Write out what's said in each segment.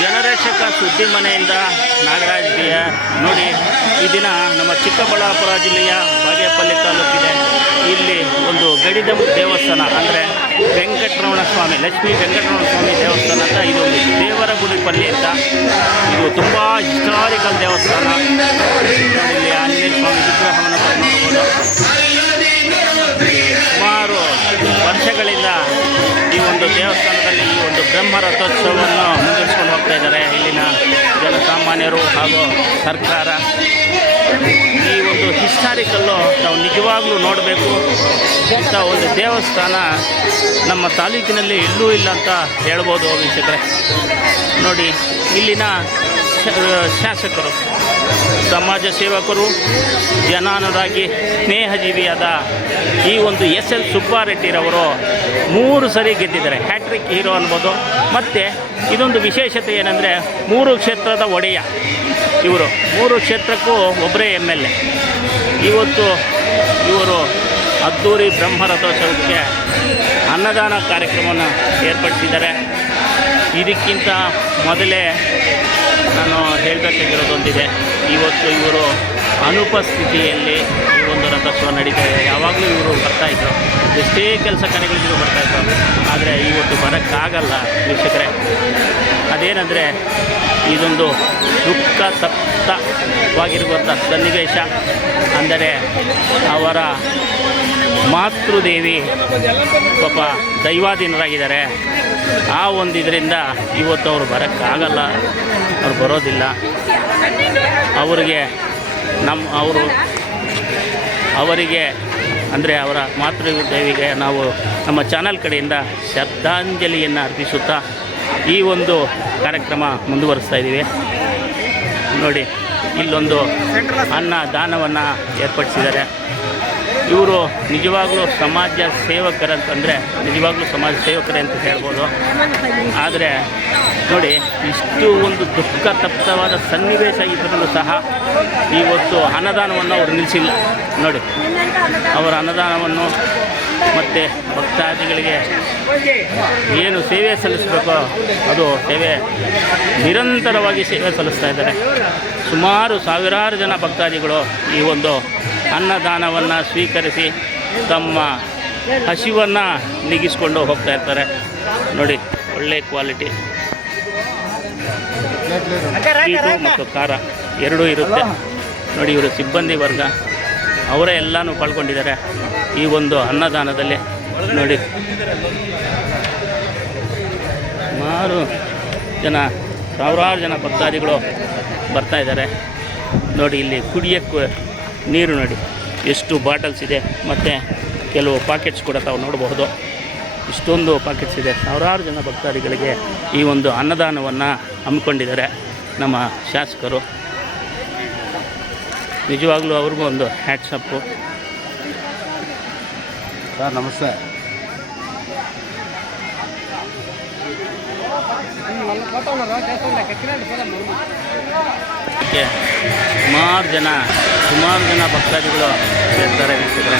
ಜನರಕ್ಷಕ ಸುದ್ದಿ ಮನೆಯಿಂದ ನಾಗರಾಜ್ ಬಿಆರ್. ನೋಡಿ, ಈ ದಿನ ನಮ್ಮ ಚಿಕ್ಕಬಳ್ಳಾಪುರ ಜಿಲ್ಲೆಯ ಬಾಗೇಪಲ್ಲಿ ತಾಲೂಕಿದೆ. ಇಲ್ಲಿ ಒಂದು ಗಡಿದ ದೇವಸ್ಥಾನ ಅಂದರೆ ವೆಂಕಟರಮಣ ಸ್ವಾಮಿ, ಲಕ್ಷ್ಮೀ ವೆಂಕಟರಮಣ ಸ್ವಾಮಿ ದೇವಸ್ಥಾನ ಅಂತ. ಇದು ದೇವರ ಗುಡಿಪಲ್ಲಿ ಅಂತ. ಇದು ತುಂಬ ಹಿಸ್ಟಾರಿಕಲ್ ದೇವಸ್ಥಾನ. ಇಲ್ಲಿ ಆಂಜನೇಯ ಸ್ವಾಮಿ ವಿಗ್ರಹವನ್ನು ನೋಡ್ಬೋದು. ಸುಮಾರು ವರ್ಷಗಳಿಂದ ಈ ಒಂದು ದೇವಸ್ಥಾನದಲ್ಲಿ ಈ ಒಂದು ಬ್ರಹ್ಮ ರಥೋತ್ಸವವನ್ನು ಮುಂದುವರಿಸಿಕೊಂಡು ಹೋಗ್ತಾ ಇದ್ದಾರೆ ಇಲ್ಲಿನ ಜನಸಾಮಾನ್ಯರು ಹಾಗೂ ಸರ್ಕಾರ. ಈ ಒಂದು ಹಿಸ್ಟಾರಿಕಲ್ಲು ನಾವು ನಿಜವಾಗ್ಲೂ ನೋಡಬೇಕು. ಇಂಥ ಒಂದು ದೇವಸ್ಥಾನ ನಮ್ಮ ತಾಲೂಕಿನಲ್ಲಿ ಎಲ್ಲೂ ಇಲ್ಲ ಅಂತ ಹೇಳ್ಬೋದು ವೀಕ್ಷಕರೇ. ನೋಡಿ, ಇಲ್ಲಿನ ಶಾಸಕರು, ಸಮಾಜ ಸೇವಕರು, ಜನಾನುರಾಗಿ, ಸ್ನೇಹಜೀವಿಯಾದ ಈ ಒಂದು ಎಸ್.ಎಲ್. ಸುಬ್ಬಾರೆಡ್ಡಿರವರು 3 ಸರಿ ಗೆದ್ದಿದ್ದಾರೆ. ಹ್ಯಾಟ್ರಿಕ್ ಹೀರೋ ಅನ್ಬೋದು. ಮತ್ತು ಇದೊಂದು ವಿಶೇಷತೆ ಏನಂದರೆ 3 ಕ್ಷೇತ್ರದ ಒಡೆಯ ಇವರು. 3 ಕ್ಷೇತ್ರಕ್ಕೂ ಒಬ್ಬರೇ MLA. ಇವತ್ತು ಇವರು ಅದ್ದೂರಿ ಬ್ರಹ್ಮರಥೋತ್ಸವಕ್ಕೆ ಅನ್ನದಾನ ಕಾರ್ಯಕ್ರಮವನ್ನು ಏರ್ಪಡಿಸಿದ್ದಾರೆ. ಇದಕ್ಕಿಂತ ಮೊದಲೇ ನಾನು ಹೇಳಬೇಕಾಗಿರೋದೊಂದಿದೆ. ಇವತ್ತು ಇವರು ಅನುಪಸ್ಥಿತಿಯಲ್ಲಿ ಈ ಒಂದು ರಥೋತ್ಸವ ನಡೀತಾ ಇದೆ. ಯಾವಾಗಲೂ ಇವರು ಬರ್ತಾಯಿದ್ರು, ಎಷ್ಟೇ ಕೆಲಸ ಕಾರ್ಯಗಳಿದ್ರು ಬರ್ತಾಯಿದ್ರು. ಆದರೆ ಇವತ್ತು ಬರೋಕ್ಕಾಗಲ್ಲ ವೀಕ್ಷಕರೇ. ಅದೇನೆಂದರೆ ಇದೊಂದು ದುಃಖ ತಪ್ತವಾಗಿರುವಂಥ ಸನ್ನಿವೇಶ. ಅಂದರೆ ಅವರ ಮಾತೃದೇವಿ ಪಾಪ ದೈವಾಧೀನರಾಗಿದ್ದಾರೆ. ಆ ಒಂದು ಇದರಿಂದ ಇವತ್ತು ಅವರು ಬರೋಕ್ಕಾಗಲ್ಲ, ಅವ್ರು ಬರೋದಿಲ್ಲ. ಅವರಿಗೆ ಅಂದರೆ ಅವರ ಮಾತೃದೇವಿಗೆ ನಾವು ನಮ್ಮ ಚಾನಲ್ ಕಡೆಯಿಂದ ಶ್ರದ್ಧಾಂಜಲಿಯನ್ನು ಅರ್ಪಿಸುತ್ತಾ ಈ ಒಂದು ಕಾರ್ಯಕ್ರಮ ಮುಂದುವರಿಸ್ತಾ ಇದ್ದೀವಿ. ನೋಡಿ, ಇಲ್ಲೊಂದು ಅನ್ನದಾನವನ್ನು ಏರ್ಪಡಿಸಿದ್ದಾರೆ. ಇವರು ನಿಜವಾಗ್ಲೂ ಸಮಾಜ ಸೇವಕರಂತಂದರೆ ನಿಜವಾಗ್ಲೂ ಸಮಾಜ ಸೇವಕರೇ ಅಂತ ಹೇಳ್ಬೋದು. ಆದರೆ ನೋಡಿ, ಇಷ್ಟು ಒಂದು ದುಃಖ ತಪ್ತವಾದ ಸನ್ನಿವೇಶ ಇದ್ದರೂ ಸಹ ಇವತ್ತು ಅನ್ನದಾನವನ್ನು ಅವರು ನಿಲ್ಲಿಸಿಲ್ಲ. ನೋಡಿ, ಅವರ ಅನ್ನದಾನವನ್ನು ಮತ್ತು ಭಕ್ತಾದಿಗಳಿಗೆ ಏನು ಸೇವೆ ಸಲ್ಲಿಸಬೇಕೋ ಅದು ಸೇವೆ ನಿರಂತರವಾಗಿ ಸೇವೆ ಸಲ್ಲಿಸ್ತಾ ಇದ್ದಾರೆ. ಸುಮಾರು ಸಾವಿರಾರು ಜನ ಭಕ್ತಾದಿಗಳು ಈ ಒಂದು ಅನ್ನದಾನವನ್ನು ಸ್ವೀಕರಿಸಿ ತಮ್ಮ ಹಸಿವನ್ನು ನೀಗಿಸ್ಕೊಂಡು ಹೋಗ್ತಾ ಇರ್ತಾರೆ. ನೋಡಿ, ಒಳ್ಳೆ ಕ್ವಾಲಿಟಿ ಸ್ವೀಟು ಮತ್ತು ಖಾರ ಎರಡೂ ಇರುತ್ತೆ. ನೋಡಿ, ಇವರು ಸಿಬ್ಬಂದಿ ವರ್ಗ ಅವರೇ ಎಲ್ಲನೂ ಪಾಲ್ಗೊಂಡಿದ್ದಾರೆ ಈ ಒಂದು ಅನ್ನದಾನದಲ್ಲಿ. ನೋಡಿ, ಸುಮಾರು ಜನ, ಸಾವಿರಾರು ಜನ ಭಕ್ತಾದಿಗಳು ಬರ್ತಾಯಿದ್ದಾರೆ. ನೋಡಿ, ಇಲ್ಲಿ ಕುಡಿಯೋಕ್ಕೆ ನೀರು ನೋಡಿ ಎಷ್ಟು ಬಾಟಲ್ಸ್ ಇದೆ. ಮತ್ತು ಕೆಲವು ಪಾಕೆಟ್ಸ್ ಕೂಡ ತಾವು ನೋಡಬಹುದು. ಇಷ್ಟೊಂದು ಪಾಕೆಟ್ಸ್ ಇದೆ. ಸಾವಿರಾರು ಜನ ಭಕ್ತಾದಿಗಳಿಗೆ ಈ ಒಂದು ಅನ್ನದಾನವನ್ನು ಹಮ್ಮಿಕೊಂಡಿದ್ದಾರೆ ನಮ್ಮ ಶಾಸಕರು. ನಿಜವಾಗ್ಲೂ ಅವ್ರಿಗೂ ಒಂದು ಹ್ಯಾಟ್ಸಪ್ಪು. ಸರ್ ನಮಸ್ತೆ. ಸುಮಾರು ಜನ ಭಕ್ತಾದಿಗಳು ಸೇರ್ತಾರೆ ವೀಕ್ಷಕರೇ.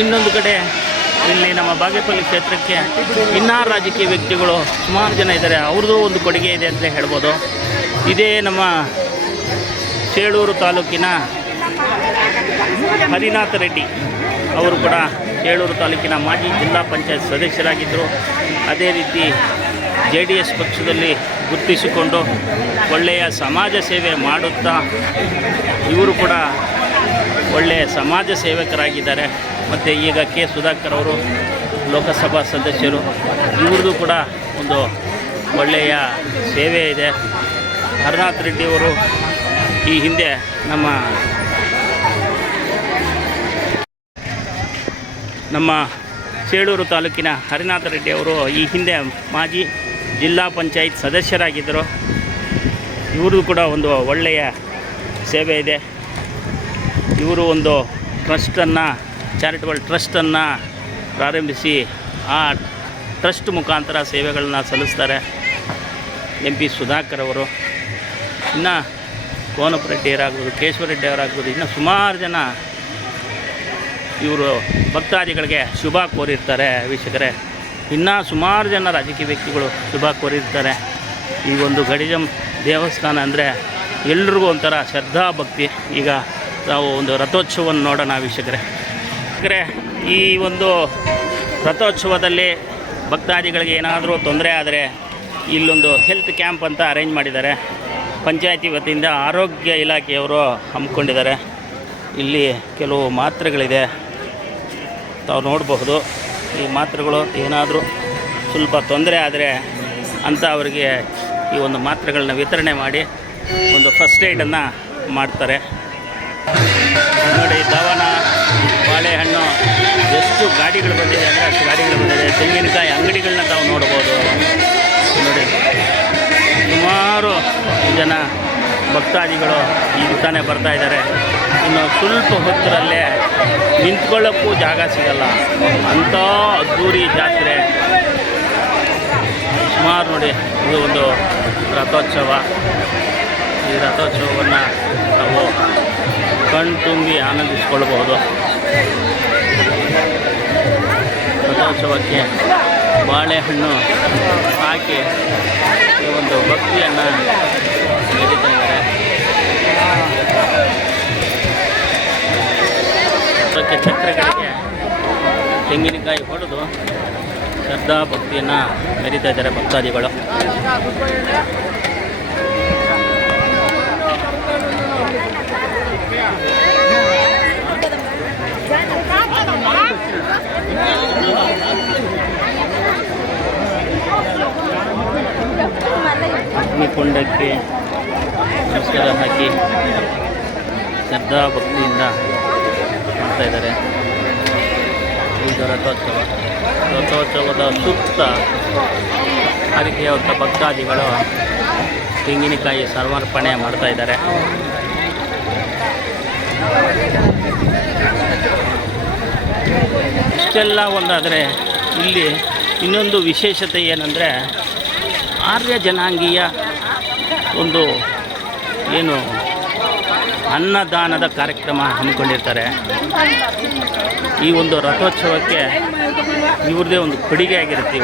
ಇನ್ನೊಂದು ಕಡೆ ಇಲ್ಲಿ ನಮ್ಮ ಬಾಗೇಪಲ್ಲಿ ಕ್ಷೇತ್ರಕ್ಕೆ ಇನ್ನೂ ರಾಜಕೀಯ ವ್ಯಕ್ತಿಗಳು ಸುಮಾರು ಜನ ಇದ್ದಾರೆ. ಅವ್ರದ್ದು ಒಂದು ಕೊಡುಗೆ ಇದೆ ಅಂತ ಹೇಳ್ಬೋದು. ಇದೇ ನಮ್ಮ ಚೇಳೂರು ತಾಲೂಕಿನ ಹರಿನಾಥ ರೆಡ್ಡಿ ಅವರು ಕೂಡ ಚೇಳೂರು ತಾಲೂಕಿನ ಮಾಜಿ ಜಿಲ್ಲಾ ಪಂಚಾಯತ್ ಸದಸ್ಯರಾಗಿದ್ದರು. ಅದೇ ರೀತಿ JDS ಪಕ್ಷದಲ್ಲಿ ಗುರುತಿಸಿಕೊಂಡು ಒಳ್ಳೆಯ ಸಮಾಜ ಸೇವೆ ಮಾಡುತ್ತಾ ಇವರು ಕೂಡ ಒಳ್ಳೆಯ ಸಮಾಜ ಸೇವಕರಾಗಿದ್ದಾರೆ. ಮತ್ತು ಈಗ ಕೆ. ಸುಧಾಕರ್ ಅವರು ಲೋಕಸಭಾ ಸದಸ್ಯರು. ಇವ್ರದ್ದು ಕೂಡ ಒಂದು ಒಳ್ಳೆಯ ಸೇವೆ ಇದೆ. ಹರಿನಾಥ ರೆಡ್ಡಿಯವರು ಈ ಹಿಂದೆ ನಮ್ಮ ಚೇಳೂರು ತಾಲೂಕಿನ ಹರಿನಾಥ ರೆಡ್ಡಿಯವರು ಈ ಹಿಂದೆ ಮಾಜಿ ಜಿಲ್ಲಾ ಪಂಚಾಯತ್ ಸದಸ್ಯರಾಗಿದ್ದರು. ಇವ್ರದ್ದು ಕೂಡ ಒಂದು ಒಳ್ಳೆಯ ಸೇವೆ ಇದೆ. ಇವರು ಒಂದು ಟ್ರಸ್ಟನ್ನು, ಚಾರಿಟಬಲ್ ಟ್ರಸ್ಟನ್ನು ಪ್ರಾರಂಭಿಸಿ ಆ ಟ್ರಸ್ಟ್ ಮುಖಾಂತರ ಸೇವೆಗಳನ್ನ ಸಲ್ಲಿಸ್ತಾರೆ. MP ಸುಧಾಕರ್ ಅವರು, ಇನ್ನು ಕೋನಪರೆಡ್ಡಿಯವರಾಗ್ಬೋದು, ಕೇಶವರೆಡ್ಡಿಯವರಾಗ್ಬೋದು, ಇನ್ನು ಸುಮಾರು ಜನ ಇವರು ಭಕ್ತಾದಿಗಳಿಗೆ ಶುಭ ಕೋರಿರ್ತಾರೆ ವೀಕ್ಷಕರೇ. ಇನ್ನೂ ಸುಮಾರು ಜನ ರಾಜಕೀಯ ವ್ಯಕ್ತಿಗಳು ಶುಭ ಕೋರಿರ್ತಾರೆ. ಈ ಒಂದು ಗಡಿಜಂ ದೇವಸ್ಥಾನ ಅಂದರೆ ಎಲ್ರಿಗೂ ಒಂಥರ ಶ್ರದ್ಧಾ ಭಕ್ತಿ. ಈಗ ನಾವು ಒಂದು ರಥೋತ್ಸವವನ್ನು ನೋಡೋಣ ವೀಕ್ಷಕರೇ. ಈ ಒಂದು ರಥೋತ್ಸವದಲ್ಲಿ ಭಕ್ತಾದಿಗಳಿಗೆ ಏನಾದರೂ ತೊಂದರೆ ಆದರೆ ಇಲ್ಲೊಂದು ಹೆಲ್ತ್ ಕ್ಯಾಂಪ್ ಅಂತ ಅರೇಂಜ್ ಮಾಡಿದ್ದಾರೆ. ಪಂಚಾಯತಿ ವತಿಯಿಂದ ಆರೋಗ್ಯ ಇಲಾಖೆಯವರು ಹಮ್ಮಿಕೊಂಡಿದ್ದಾರೆ. ಇಲ್ಲಿ ಕೆಲವು ಮಾತ್ರೆಗಳಿದೆ, ತಾವು ನೋಡಬಹುದು. ಈ ಮಾತ್ರೆಗಳು ಏನಾದರೂ ಸ್ವಲ್ಪ ತೊಂದರೆ ಆದರೆ ಅಂತ ಅವರಿಗೆ ಈ ಒಂದು ಮಾತ್ರೆಗಳನ್ನ ವಿತರಣೆ ಮಾಡಿ ಒಂದು ಫಸ್ಟ್ ಏಡನ್ನು ಮಾಡ್ತಾರೆ. ನೋಡಿ, ದವನ, ಬಾಳೆಹಣ್ಣು, ಎಷ್ಟು ಗಾಡಿಗಳು ಬಂದಿದೆ ಅಂದರೆ ಅಷ್ಟು ಗಾಡಿಗಳು ಬಂದಿದೆ. ತೆಂಗಿನಕಾಯಿ ಅಂಗಡಿಗಳನ್ನ ತಾವು ನೋಡ್ಬೋದು. ನೋಡಿ, ಸುಮಾರು ಜನ ಭಕ್ತಾದಿಗಳು ಈಗ ತಾನೇ ಬರ್ತಾ ಇದ್ದಾರೆ. ಇನ್ನು ಸ್ವಲ್ಪ ಹೊತ್ತರಲ್ಲೇ ನಿಂತ್ಕೊಳ್ಳೋಕ್ಕೂ ಜಾಗ ಸಿಗಲ್ಲ, ಅಂಥ ಅದ್ದೂರಿ ಜಾತ್ರೆ. ಸುಮಾರು ನೋಡಿ, ಇದು ಒಂದು ರಥೋತ್ಸವ. ಈ ರಥೋತ್ಸವವನ್ನು ನಾವು ಕಣ್ತುಂಬಿ ಆನಂದಿಸ್ಕೊಳ್ಬಹುದು. ರಥೋತ್ಸವಕ್ಕೆ ಬಾಳೆಹಣ್ಣು ಹಾಕಿ ಈ ಒಂದು ಭಕ್ತಿಯನ್ನು ಮೆರೀತಾ ಇದ್ದಾರೆ. ಚಕ್ರಗಳಿಗೆ ತೆಂಗಿನಕಾಯಿ ಹೊಡೆದು ಶ್ರದ್ಧಾ ಭಕ್ತಿಯನ್ನು ಮೆರೀತಾ ಇದ್ದಾರೆ ಭಕ್ತಾದಿಗಳು. ಅಗ್ನಿಕೊಂಡಕ್ಕೆ ನಮಸ್ಕಾರ ಹಾಕಿ ಶ್ರದ್ಧಾ ಭಕ್ತಿಯಿಂದ ಮಾಡ್ತಾ ಇದ್ದಾರೆ. ಇದು ರಥೋತ್ಸವದ ಸುತ್ತ ಹರಿಕೆಯ ಭಕ್ತಾದಿಗಳು ತೆಂಗಿನಕಾಯಿ ಸಮರ್ಪಣೆ ಮಾಡ್ತಾ ಇದ್ದಾರೆ. ಇಷ್ಟೆಲ್ಲ ಒಂದಾದರೆ ಇಲ್ಲಿ ಇನ್ನೊಂದು ವಿಶೇಷತೆ ಏನಂದರೆ, ಆರ್ಯ ಜನಾಂಗೀಯ ಒಂದು ಏನು ಅನ್ನದಾನದ ಕಾರ್ಯಕ್ರಮ ಹಮ್ಮಿಕೊಂಡಿರ್ತಾರೆ. ಈ ಒಂದು ರಥೋತ್ಸವಕ್ಕೆ ಇವ್ರದ್ದೇ ಒಂದು ಕೊಡುಗೆ ಆಗಿರುತ್ತೆ.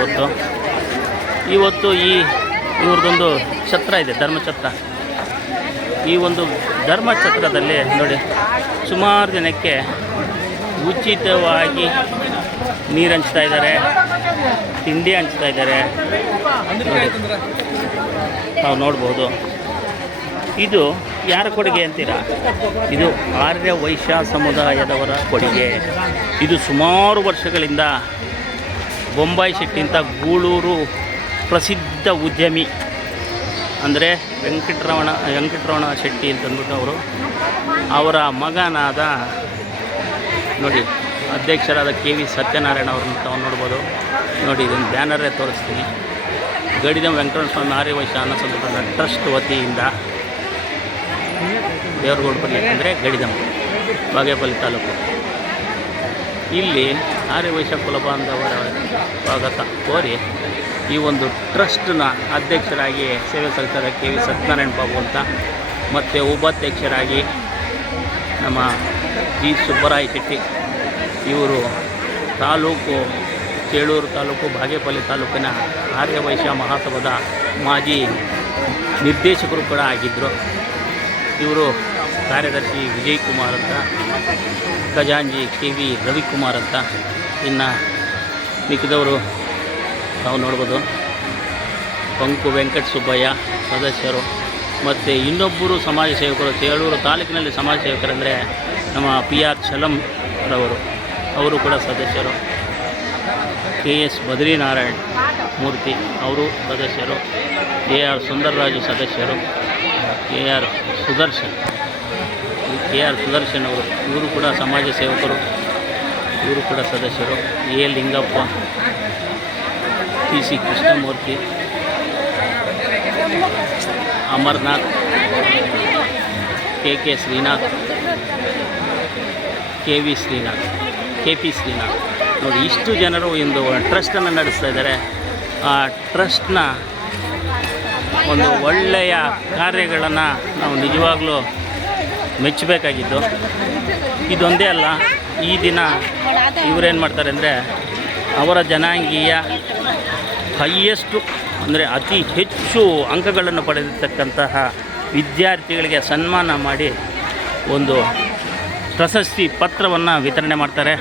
ಇವತ್ತು ಇವ್ರದ್ದೊಂದು ಛತ್ರ ಇದೆ, ಧರ್ಮಛತ್ರ. ಈ ಒಂದು ಧರ್ಮಛತ್ರದಲ್ಲಿ ನೋಡಿ, ಸುಮಾರು ಜನಕ್ಕೆ ಉಚಿತವಾಗಿ ನೀರು ಹಂಚ್ತಾ ಇದ್ದಾರೆ, ತಿಂಡಿ ಹಂಚ್ತಾ ಇದ್ದಾರೆ. ನಾವು ನೋಡ್ಬೋದು. ಇದು ಯಾರ ಕೊಡುಗೆ ಅಂತೀರಾ? ಇದು ಆರ್ಯ ವೈಶ್ಯ ಸಮುದಾಯದವರ ಕೊಡುಗೆ. ಇದು ಸುಮಾರು ವರ್ಷಗಳಿಂದ ಬೊಂಬಾಯಿ ಶೆಟ್ಟಿ ಅಂತ ಗೂಳೂರು ಪ್ರಸಿದ್ಧ ಉದ್ಯಮಿ ಅಂದರೆ ವೆಂಕಟರಮಣ ಶೆಟ್ಟಿ ಅಂತಂದ್ಬಿಟ್ಟು ಅವರ ಮಗನಾದ ನೋಡಿ ಅಧ್ಯಕ್ಷರಾದ KV ಸತ್ಯನಾರಾಯಣ ಅವ್ರನ್ನ ತಾವು ನೋಡ್ಬೋದು. ನೋಡಿ, ಇದೊಂದು ಬ್ಯಾನರೇ ತೋರಿಸ್ತೀನಿ. ಗಡಿದಂ ವೆಂಕಟರಮಣ ಸ್ವಾಮಿ ಆರ್ಯ ವೈಶ್ಯ ಅನ್ನ ಸಂತರ್ಪಣಾ ಟ್ರಸ್ಟ್ ವತಿಯಿಂದ ದೇವರಗೌಡಪಲ್ಲಿ ಅಂದರೆ ಗಡಿದಂ, ಬಾಗೇಪಲ್ಲಿ ತಾಲೂಕು. ಇಲ್ಲಿ ಆರ್ಯ ವೈಶ್ಯ ಕುಲಬಾಂಧವರ ಸ್ವಾಗತ ಕೋರಿ ಈ ಒಂದು ಟ್ರಸ್ಟ್ನ ಅಧ್ಯಕ್ಷರಾಗಿ ಸೇವೆ ಸಲ್ಲಿಸಿದ KV ಸತ್ಯನಾರಾಯಣ ಬಾಬು ಅಂತ, ಮತ್ತು ಉಪಾಧ್ಯಕ್ಷರಾಗಿ ನಮ್ಮ G ಸುಬ್ಬರಾಯ ಶೆಟ್ಟಿ. ಇವರು ಚೇಳೂರು ತಾಲೂಕು ಬಾಗೇಪಲ್ಲಿ ತಾಲೂಕಿನ ಆರ್ಯ ವೈಶ್ಯ ಮಹಾಸಭಾದ ಮಾಜಿ ನಿರ್ದೇಶಕರು ಕೂಡ ಆಗಿದ್ದರು. ಇವರು ಕಾರ್ಯದರ್ಶಿ ವಿಜಯ್ ಕುಮಾರ್ ಅಂತ, ಖಜಾಂಜಿ KV ರವಿಕುಮಾರ್ ಅಂತ. ಇನ್ನು ಮಿಕ್ಕಿದವರು ನಾವು ನೋಡ್ಬೋದು. ಪಂಕು ವೆಂಕಟ ಸುಬ್ಬಯ್ಯ ಸದಸ್ಯರು, ಮತ್ತು ಇನ್ನೊಬ್ಬರು ಸಮಾಜ ಸೇವಕರು, ಚೇಳೂರು ತಾಲೂಕಿನಲ್ಲಿ ಸಮಾಜ ಸೇವಕರಂದರೆ ನಮ್ಮ PR ಚಲಂ ರವರು, ಅವರು ಕೂಡ ಸದಸ್ಯರು. KS ಬದ್ರಿನಾರಾಯಣ್ ಮೂರ್ತಿ ಅವರು ಸದಸ್ಯರು. AR ಸುಂದರರಾಜು ಸದಸ್ಯರು. KR ಸುದರ್ಶನ್ ಅವರು, ಇವರು ಕೂಡ ಸಮಾಜ ಸೇವಕರು, ಇವರು ಕೂಡ ಸದಸ್ಯರು. A Lingappa, TC Krishnamurthy, Amarnath, KK Srinath, KP Srinath. ನೋಡಿ, ಇಷ್ಟು ಜನರು ಒಂದು ಟ್ರಸ್ಟನ್ನು ನಡೆಸ್ತಾ ಇದ್ದಾರೆ. ಆ ಟ್ರಸ್ಟ್ನ ಒಂದು ಒಳ್ಳೆಯ ಕಾರ್ಯಗಳನ್ನು ನಾವು ನಿಜವಾಗ್ಲೂ ಮೆಚ್ಚಬೇಕಾಗಿದ್ದು. ಇದೊಂದೇ ಅಲ್ಲ, ಈ ದಿನ ಇವರೇನು ಮಾಡ್ತಾರೆ ಅಂದರೆ ಅವರ ಜನಾಂಗೀಯ ಹೈಯೆಸ್ಟು ಅಂದರೆ ಅತಿ ಹೆಚ್ಚು ಅಂಕಗಳನ್ನು ಪಡೆದಿರ್ತಕ್ಕಂತಹ ವಿದ್ಯಾರ್ಥಿಗಳಿಗೆ ಸನ್ಮಾನ ಮಾಡಿ ಒಂದು ಪ್ರಶಸ್ತಿ ಪತ್ರವನ್ನು ವಿತರಣೆ ಮಾಡ್ತಾರೆ.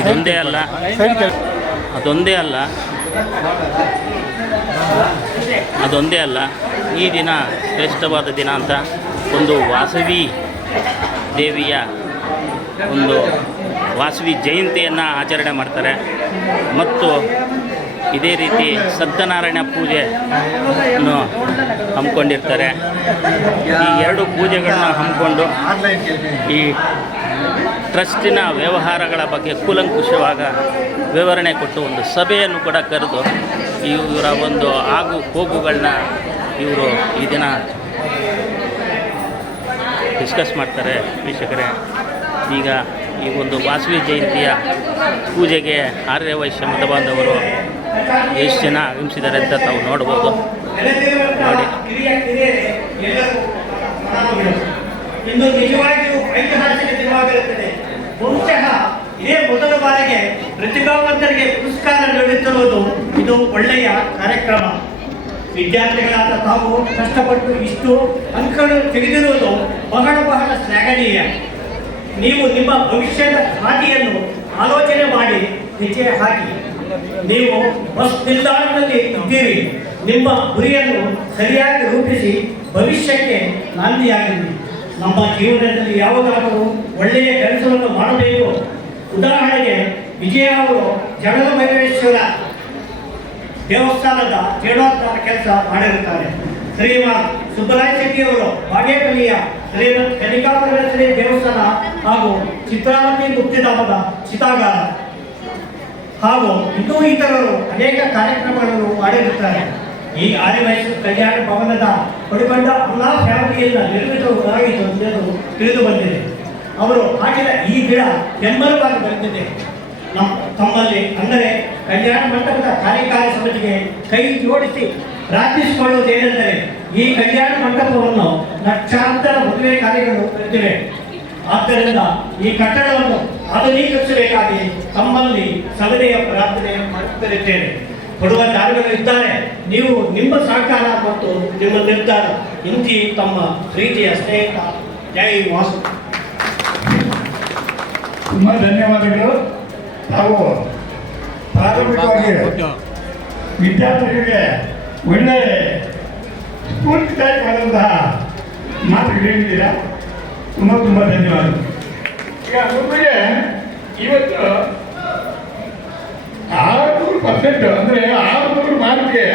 ಇದೊಂದೇ ಅಲ್ಲ, ಅದೊಂದೇ ಅಲ್ಲ ಈ ದಿನ ಶ್ರೇಷ್ಠವಾದ ದಿನ ಅಂತ ಒಂದು ವಾಸವಿ ದೇವಿಯ ಒಂದು ವಾಸವಿ ಜಯಂತಿಯನ್ನು ಆಚರಣೆ ಮಾಡ್ತಾರೆ. ಮತ್ತು ಇದೇ ರೀತಿ ಸತ್ಯನಾರಾಯಣ ಪೂಜೆಯನ್ನು ಹಮ್ಮಿಕೊಂಡಿರ್ತಾರೆ. ಈ ಎರಡು ಪೂಜೆಗಳನ್ನ ಹಮ್ಮಿಕೊಂಡು ಈ ಟ್ರಸ್ಟಿನ ವ್ಯವಹಾರಗಳ ಬಗ್ಗೆ ಕೂಲಂಕುಷವಾಗ ವಿವರಣೆ ಕೊಟ್ಟು ಒಂದು ಸಭೆಯನ್ನು ಕೂಡ ಕರೆದು ಇವರ ಒಂದು ಆಗು ಹೋಗುಗಳನ್ನ ಇವರು ಈ ದಿನ ಡಿಸ್ಕಸ್ ಮಾಡ್ತಾರೆ. ವೀಕ್ಷಕರೇ, ಈಗ ಈ ಒಂದು ವಾಸವಿ ಜಯಂತಿಯ ಪೂಜೆಗೆ ಆರ್ಯ ವೈಶ್ಯ ಮತ ಬಾಂಧವರು ಎಷ್ಟು ಜನ ಆಗಮಿಸಿದ್ದಾರೆ ಅಂತ ತಾವು ನೋಡ್ಬೋದು. ನೋಡಿ, ಇಂದು ನಿಜವಾಗಿಯೂ ಐತಿಹಾಸಿಕ ದಿನವಾಗಿರುತ್ತದೆ. ಬಹುಶಃ ಇದೇ ಮೊದಲ ಬಾರಿಗೆ ಪ್ರತಿಭಾವಂತರಿಗೆ ಪುರಸ್ಕಾರ ನೀಡುತ್ತಿರುವುದು ಇದು ಒಳ್ಳೆಯ ಕಾರ್ಯಕ್ರಮ. ವಿದ್ಯಾರ್ಥಿಗಳಾದ ತಾವು ಕಷ್ಟಪಟ್ಟು ಇಷ್ಟು ಅಂಕಗಳು ತೆಗೆದಿರುವುದು ಬಹಳ ಶ್ಲಾಘನೀಯ. ನೀವು ನಿಮ್ಮ ಭವಿಷ್ಯದ ಹಾದಿಯನ್ನು ಆಲೋಚನೆ ಮಾಡಿ ಹೆಜ್ಜೆ ಹಾಕಿ. ನೀವು ಬಸ್ ನಿಲ್ದಾಣದಲ್ಲಿ ಇದ್ದೀರಿ. ನಿಮ್ಮ ಗುರಿಯನ್ನು ಸರಿಯಾಗಿ ರೂಪಿಸಿ ಭವಿಷ್ಯಕ್ಕೆ ನಾಂದಿಯಾಗಿರಿ. ನಮ್ಮ ಜೀವನದಲ್ಲಿ ಯಾವುದಾದರೂ ಒಳ್ಳೆಯ ಕೆಲಸವನ್ನು ಮಾಡಬೇಕು. ಉದಾಹರಣೆಗೆ ವಿಜಯ ಅವರು ಜಗದ ಭೈರವೇಶ್ವರ ದೇವಸ್ಥಾನದ ಜೀರ್ಣೋದ್ಧಾರ ಕೆಲಸ ಮಾಡಿರುತ್ತಾರೆ. ಶ್ರೀಮಾನ್ ಸುಬ್ಬರಾಯ ಶೆಟ್ಟಿಯವರು ಬಾಗೇಪಲ್ಲಿಯ ಶ್ರೀಮಂತ್ ಕನಿಕಾಪರಮೇಶ್ವರಿ ದೇವಸ್ಥಾನ ಹಾಗೂ ಚಿತ್ರಾವತಿ ಮುಕ್ತಿಧಾಮದ ಚಿತಾಗಾರ ಹಾಗೂ ಇನ್ನೂ ಇತರರು ಅನೇಕ ಕಾರ್ಯಕ್ರಮಗಳನ್ನು ಮಾಡಿರುತ್ತಾರೆ. ಈ ಆರ್ಯವೈಶ್ಯ ಕಲ್ಯಾಣ ಭವನದ ಪಡಿಕೊಂಡ ಅಲ್ಲಾ ಫ್ಯಾಮಿಲಿಯಿಂದ ನಿರ್ಮಿತವಾಗಿತ್ತು ಎಂದು ತಿಳಿದು ಬಂದಿದೆ. ಅವರು ಹಾಕಿದ ಈ ಗಿಡ ಬೆಂಬಲವಾಗಿ ಬರುತ್ತಿದೆ. ತಮ್ಮಲ್ಲಿ ಅಂದರೆ ಕಲ್ಯಾಣ ಮಂಟಪದ ಕಾರ್ಯಕಾರಿ ಸಮಿತಿಗೆ ಕೈ ಜೋಡಿಸಿ ಪ್ರಾರ್ಥಿಸಿಕೊಳ್ಳುವುದೇನೆಂದರೆ ಈ ಕಲ್ಯಾಣ ಮಂಟಪವನ್ನು ಲಕ್ಷಾಂತರ ಮದುವೆ ಕಾರ್ಯಗಳು ಇರುತ್ತಿವೆ. ಆದ್ದರಿಂದ ಈ ಕಟ್ಟಡವನ್ನು ಆಧುನೀಕರಿಸಬೇಕಾಗಿ ತಮ್ಮಲ್ಲಿ ಸಭೆಯ ಪ್ರಾರ್ಥನೆ ಮಾಡುತ್ತಿರುತ್ತೇನೆ. ಕೊಡುವ ದಾರಿಗಳು ಇದ್ದಾರೆ. ನೀವು ನಿಮ್ಮ ಸಹಕಾರ ಮತ್ತು ನಿಮ್ಮ ನಿರ್ಧಾರ ಇಂತಿ ತಮ್ಮ ಪ್ರೀತಿಯ ಸ್ನೇಹಿತ ಜೈ ವಾಸು. ತುಂಬ ಧನ್ಯವಾದಗಳು. ತಾವು ಪ್ರಾಥಮಿಕವಾಗಿ ವಿದ್ಯಾರ್ಥಿಗಳಿಗೆ ಒಳ್ಳೆ ಸ್ಫೂರ್ತಿದಾಯಕವಾದಂತಹ ಮಾತುಗಳು ಹೇಳಿದ್ದೀರಾ. ತುಂಬ ಧನ್ಯವಾದ. ಈಗ ಒಬ್ಬರಿಗೆ ಇವತ್ತು 600% ಅಂದರೆ 600 ಮಾರ್ಕ್ಗೆ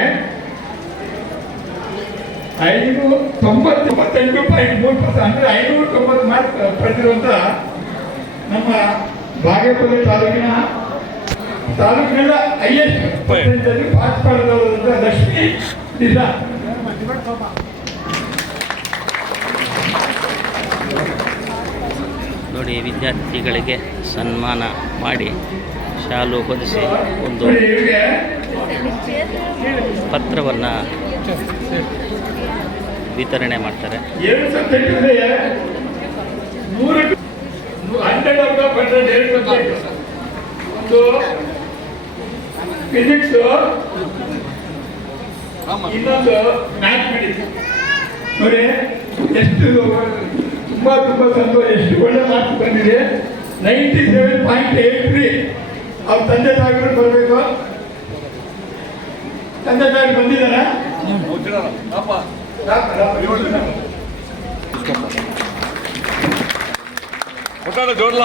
598.3% ಅಂದರೆ 590 ಮಾರ್ಕ್ ಪಡೆದಿರುವಂಥ ನಮ್ಮ ಬಾಗೇಪಲ್ಲಿ ತಾಲೂಕಿನ ಹೈಯೆಸ್ಟ್ ಪರ್ಸೆಂಟಲ್ಲಿ ಪಾಸ್ ಮಾಡಿದವರಂತ ಲಕ್ಷ್ಮೀ ದಿಶಾ. ನೋಡಿ, ವಿದ್ಯಾರ್ಥಿಗಳಿಗೆ ಸನ್ಮಾನ ಮಾಡಿ ಶಾಲು ಹೊದಿಸಿ ಒಂದು ಪತ್ರವನ್ನು ವಿತರಣೆ ಮಾಡ್ತಾರೆ. 7 ಸಬ್ಜೆಕ್ಟ್ ಇದೆ. 100 ಔಟ್ ಆಫ್ 100 2 ಸಬ್ಜೆಕ್ಟ್. ಒಂದು ಫಿಸಿಕ್ಸ್, ಇನ್ನೊಂದು ಮ್ಯಾಥಮೆಟಿಕ್ಸ್. ನೋಡಿ ಎಷ್ಟು ತುಂಬ ಸಂತೋಷ. ಎಷ್ಟು ಒಳ್ಳೆ ಮಾರ್ಕ್ಸ್ ಬಂದಿದೆ. 97.83. ಅವ್ರ ತಂದೆ ತಾಯಿಗಳು ಬರಬೇಕು. ತಂದೆ ತಾಯಿ ಬಂದಿದ್ದಾರಾ? ಜೋಡ್ಲ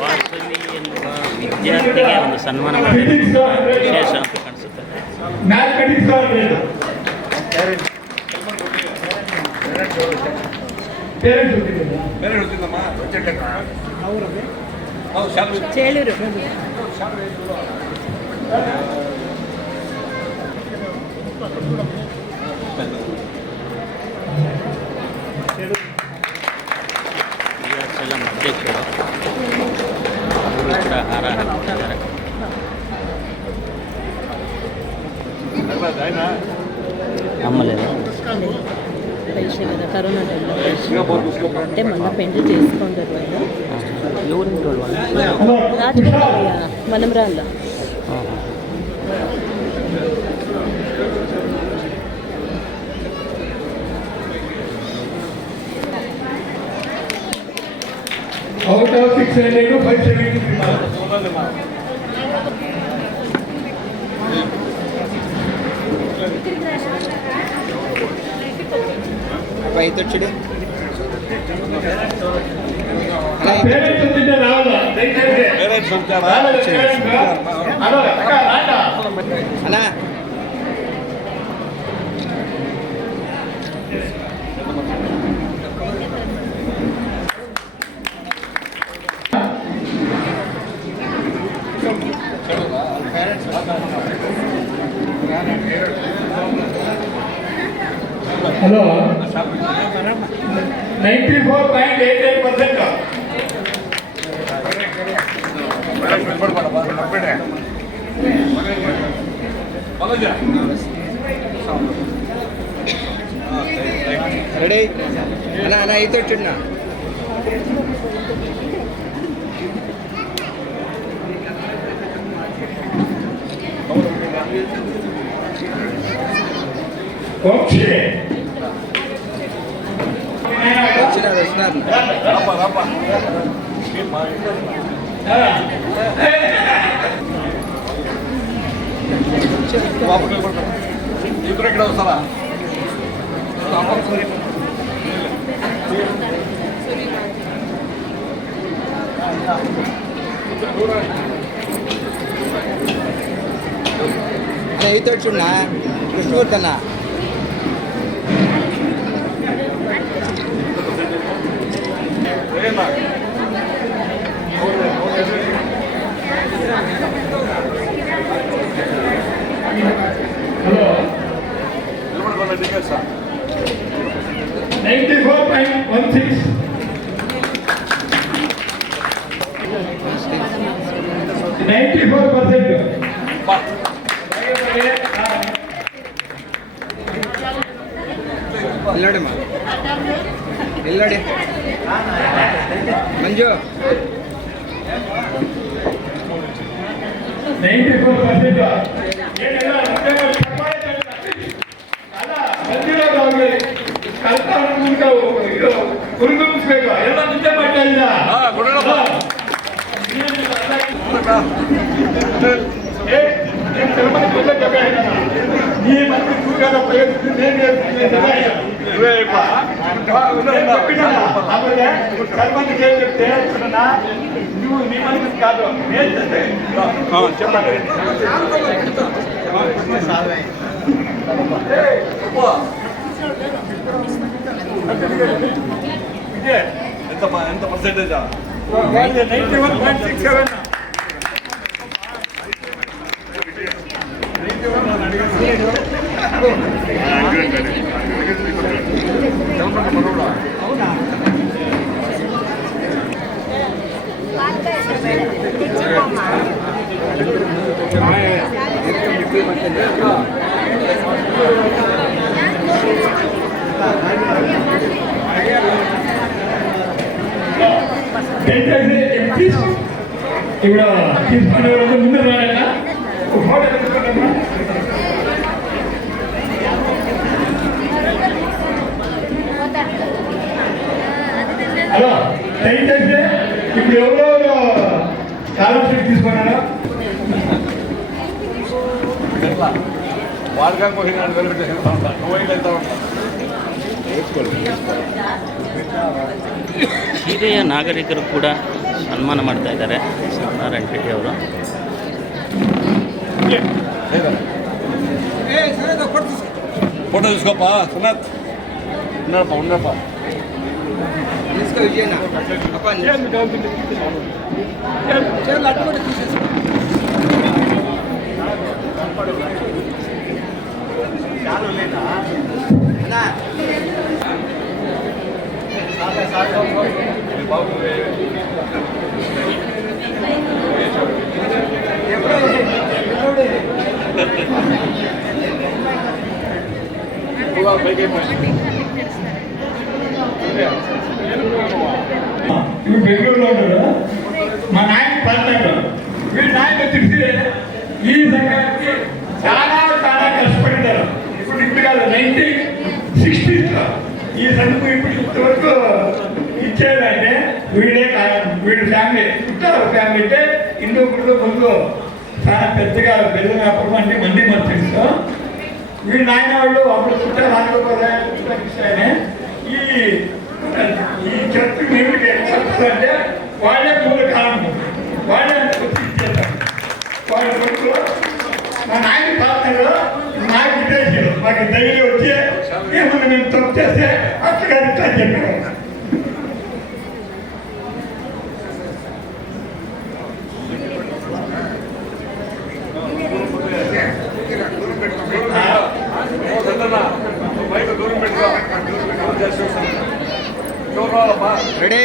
ವಾಸವಿ ಎನ್ನುವ ವಿದ್ಯಾರ್ಥಿಗೆ ಒಂದು ಸನ್ಮಾನ ಮಾಡಿರುವುದು ವಿಶೇಷ ಅಂತ ಕಾಣಿಸುತ್ತೆ. ಚೇಳೂರು. ಯುಎಸ್ಎಲ್ಎಂ ಅಧ್ಯಕ್ಷರು ಅವರು ಕೂಡ ಹಾರ ಹಾಕ್ತಿದ್ದಾರೆ. ఆమె పైసలు కదా కరోనా టైంలో అంటే మన పెళ్లి చేసుకుంటారు వాళ్ళు ఎవరింటోళ్ళు రాజకీయ మనం రాళ్ళ అవుట్ ఆఫ్ 600 570 ಐತೊಚ್ಚುಡಿ పేరెంట్స్ ఉంటే రావాలా దయచేసి పేరెంట్స్ ఉంటారా? హలో అక్క రాండా అన్న హలో 94.88%. రెడీ అన్న అన్న ఐతొచ్చుడినా ఓకే వచ్చినారు ఇద్దరు ఇక్కడ వస్తారా? ఐతొచ్చుడినా కృష్ణమూర్తన్నా హలో 94.16. ಎಲ್ಲೋಡಿಮ್ಮ ಎಲ್ಲೋಡಿ ಮಂಜು 94%. ಹುರಿದುಂಬಿಸ್ಬೇಕು ಎಲ್ಲ ನಿದ್ದೆ ಮಾಡ್ತಾ ಇಲ್ಲ ನೀ ಮತ್ತೆ ಕೂಗಾದ ಆಮೇಲೆ ಸರ್ಪಂಚ್ ಕೇಳಿರ್ತೆ ನೀವು ನಿಮ್ಮಲ್ಲಿ ಕಾದು ಹೇಳ್ತದೆ చెప్పండి ఎంత పర్సెంటేజా? 91.67. దయచేసి ఎంపీస్ ఇక్కడ తీసుకునే వాళ్ళు ముందు రాయన్నా ఫోటో తీసుకుంటామా హలో దయచేసి ఇప్పుడు ఎవరో స్కాలర్షిప్ తీసుకున్నారా వాడుగా పోయినాడు ಹಿರಿಯ ನಾಗರಿಕರು ಕೂಡ ಸನ್ಮಾನ ಮಾಡ್ತಾ ಇದ್ದಾರೆ ಸತ್ಯನಾರಾಯಣ ರೆಡ್ಡಿ ಅವರು. ఫోటో తీసుకోపా సునత్ ఉన్నప్ప నిలుచుకో విజయన్న అప్ప చీరలు అట్టు కూడా తీసేసుకో అన్నా ఇప్పుడు బెంగళూరులో ఉంటారు మా నాయన పడతాడు వీళ్ళు నాయన తిరిగి ఈ సంఘానికి చాలా చాలా కష్టపడ్డారు ఇప్పుడు ఇప్పుడు కాదు 1960s ఈ సంఘం ఇప్పుడు ఇంతవరకు ఇచ్చేదంటే వీళ్ళే కారణం వీళ్ళ ఫ్యామిలీ పుట్టారు ఫ్యామిలీ అంటే హిందూ ముందు చాలా పెద్దగా పెద్ద వ్యాపారం అన్ని మంది మనకు తెలుసు వీళ్ళ నాయన వాళ్ళు అప్పుడు పుట్టారు రాకపోతే ఈ చెట్టు మీరు చెప్తారంటే వాళ్ళే మూల కారణం వాళ్ళే వచ్చి ఇచ్చేస్తారు వాళ్ళ కొడుకు మా నాయన పాత్రలో నాకు విదేశీయులు మాకు ధైర్యం వచ్చి ఏమన్నా మేము తప్పు చేస్తే అక్కడ ఇట్లా చెప్పారు రెడీ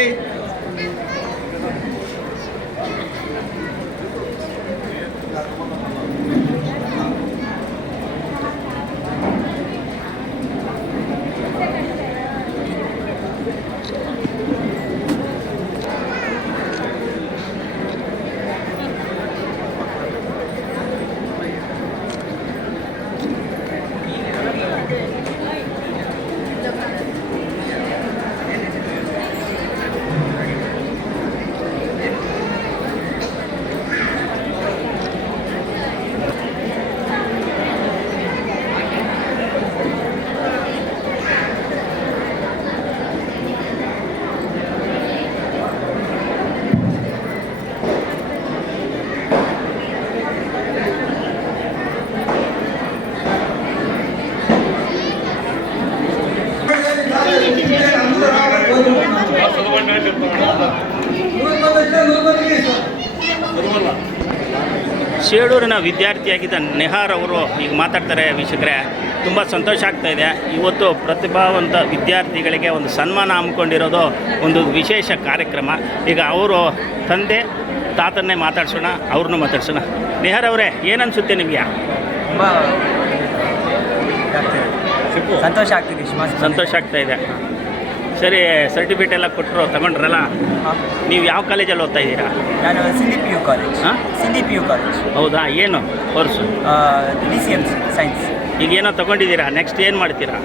ಶೇಳೂರಿನ ವಿದ್ಯಾರ್ಥಿಯಾಗಿದ್ದ ನೆಹಾರ್ ಅವರು ಈಗ ಮಾತಾಡ್ತಾರೆ ವೀಕ್ಷಕರೇ. ತುಂಬ ಸಂತೋಷ ಆಗ್ತಾ ಇದೆ. ಇವತ್ತು ಪ್ರತಿಭಾವಂತ ವಿದ್ಯಾರ್ಥಿಗಳಿಗೆ ಒಂದು ಸನ್ಮಾನ ಹಮ್ಮಿಕೊಂಡಿರೋದು ಒಂದು ವಿಶೇಷ ಕಾರ್ಯಕ್ರಮ. ಈಗ ಅವರು ತಂದೆ ತಾತನ್ನೇ ಮಾತಾಡ್ಸೋಣ, ಅವ್ರನ್ನೂ ಮಾತಾಡ್ಸೋಣ. ನೆಹಾರ್ ಅವರೇ, ಏನನ್ಸುತ್ತೆ ನಿಮಗೆ? ತುಂಬ ಸಂತೋಷ ಆಗ್ತಿದೆ. ಸಂತೋಷ ಆಗ್ತಾ ಇದೆ. ಸರಿ, ಸರ್ಟಿಫಿಕೇಟ್ ಎಲ್ಲ ಕೊಟ್ಟರು, ತಗೊಂಡ್ರಲ್ಲ? ನೀವು ಯಾವ ಕಾಲೇಜಲ್ಲಿ ಓದ್ತಾ ಇದ್ದೀರಾ? ನಾನು ಸಿಂಧಿ ಪಿ ಯು ಕಾಲೇಜ್. ಹಾಂ, ಸಿಂಧಿ ಪಿ ಯು ಕಾಲೇಜ್. ಹೌದಾ? ಏನು ಕೋರ್ಸು? DCM science. ಈಗ ಏನೋ ತಗೊಂಡಿದ್ದೀರಾ, ನೆಕ್ಸ್ಟ್ ಏನು ಮಾಡ್ತೀರಾ?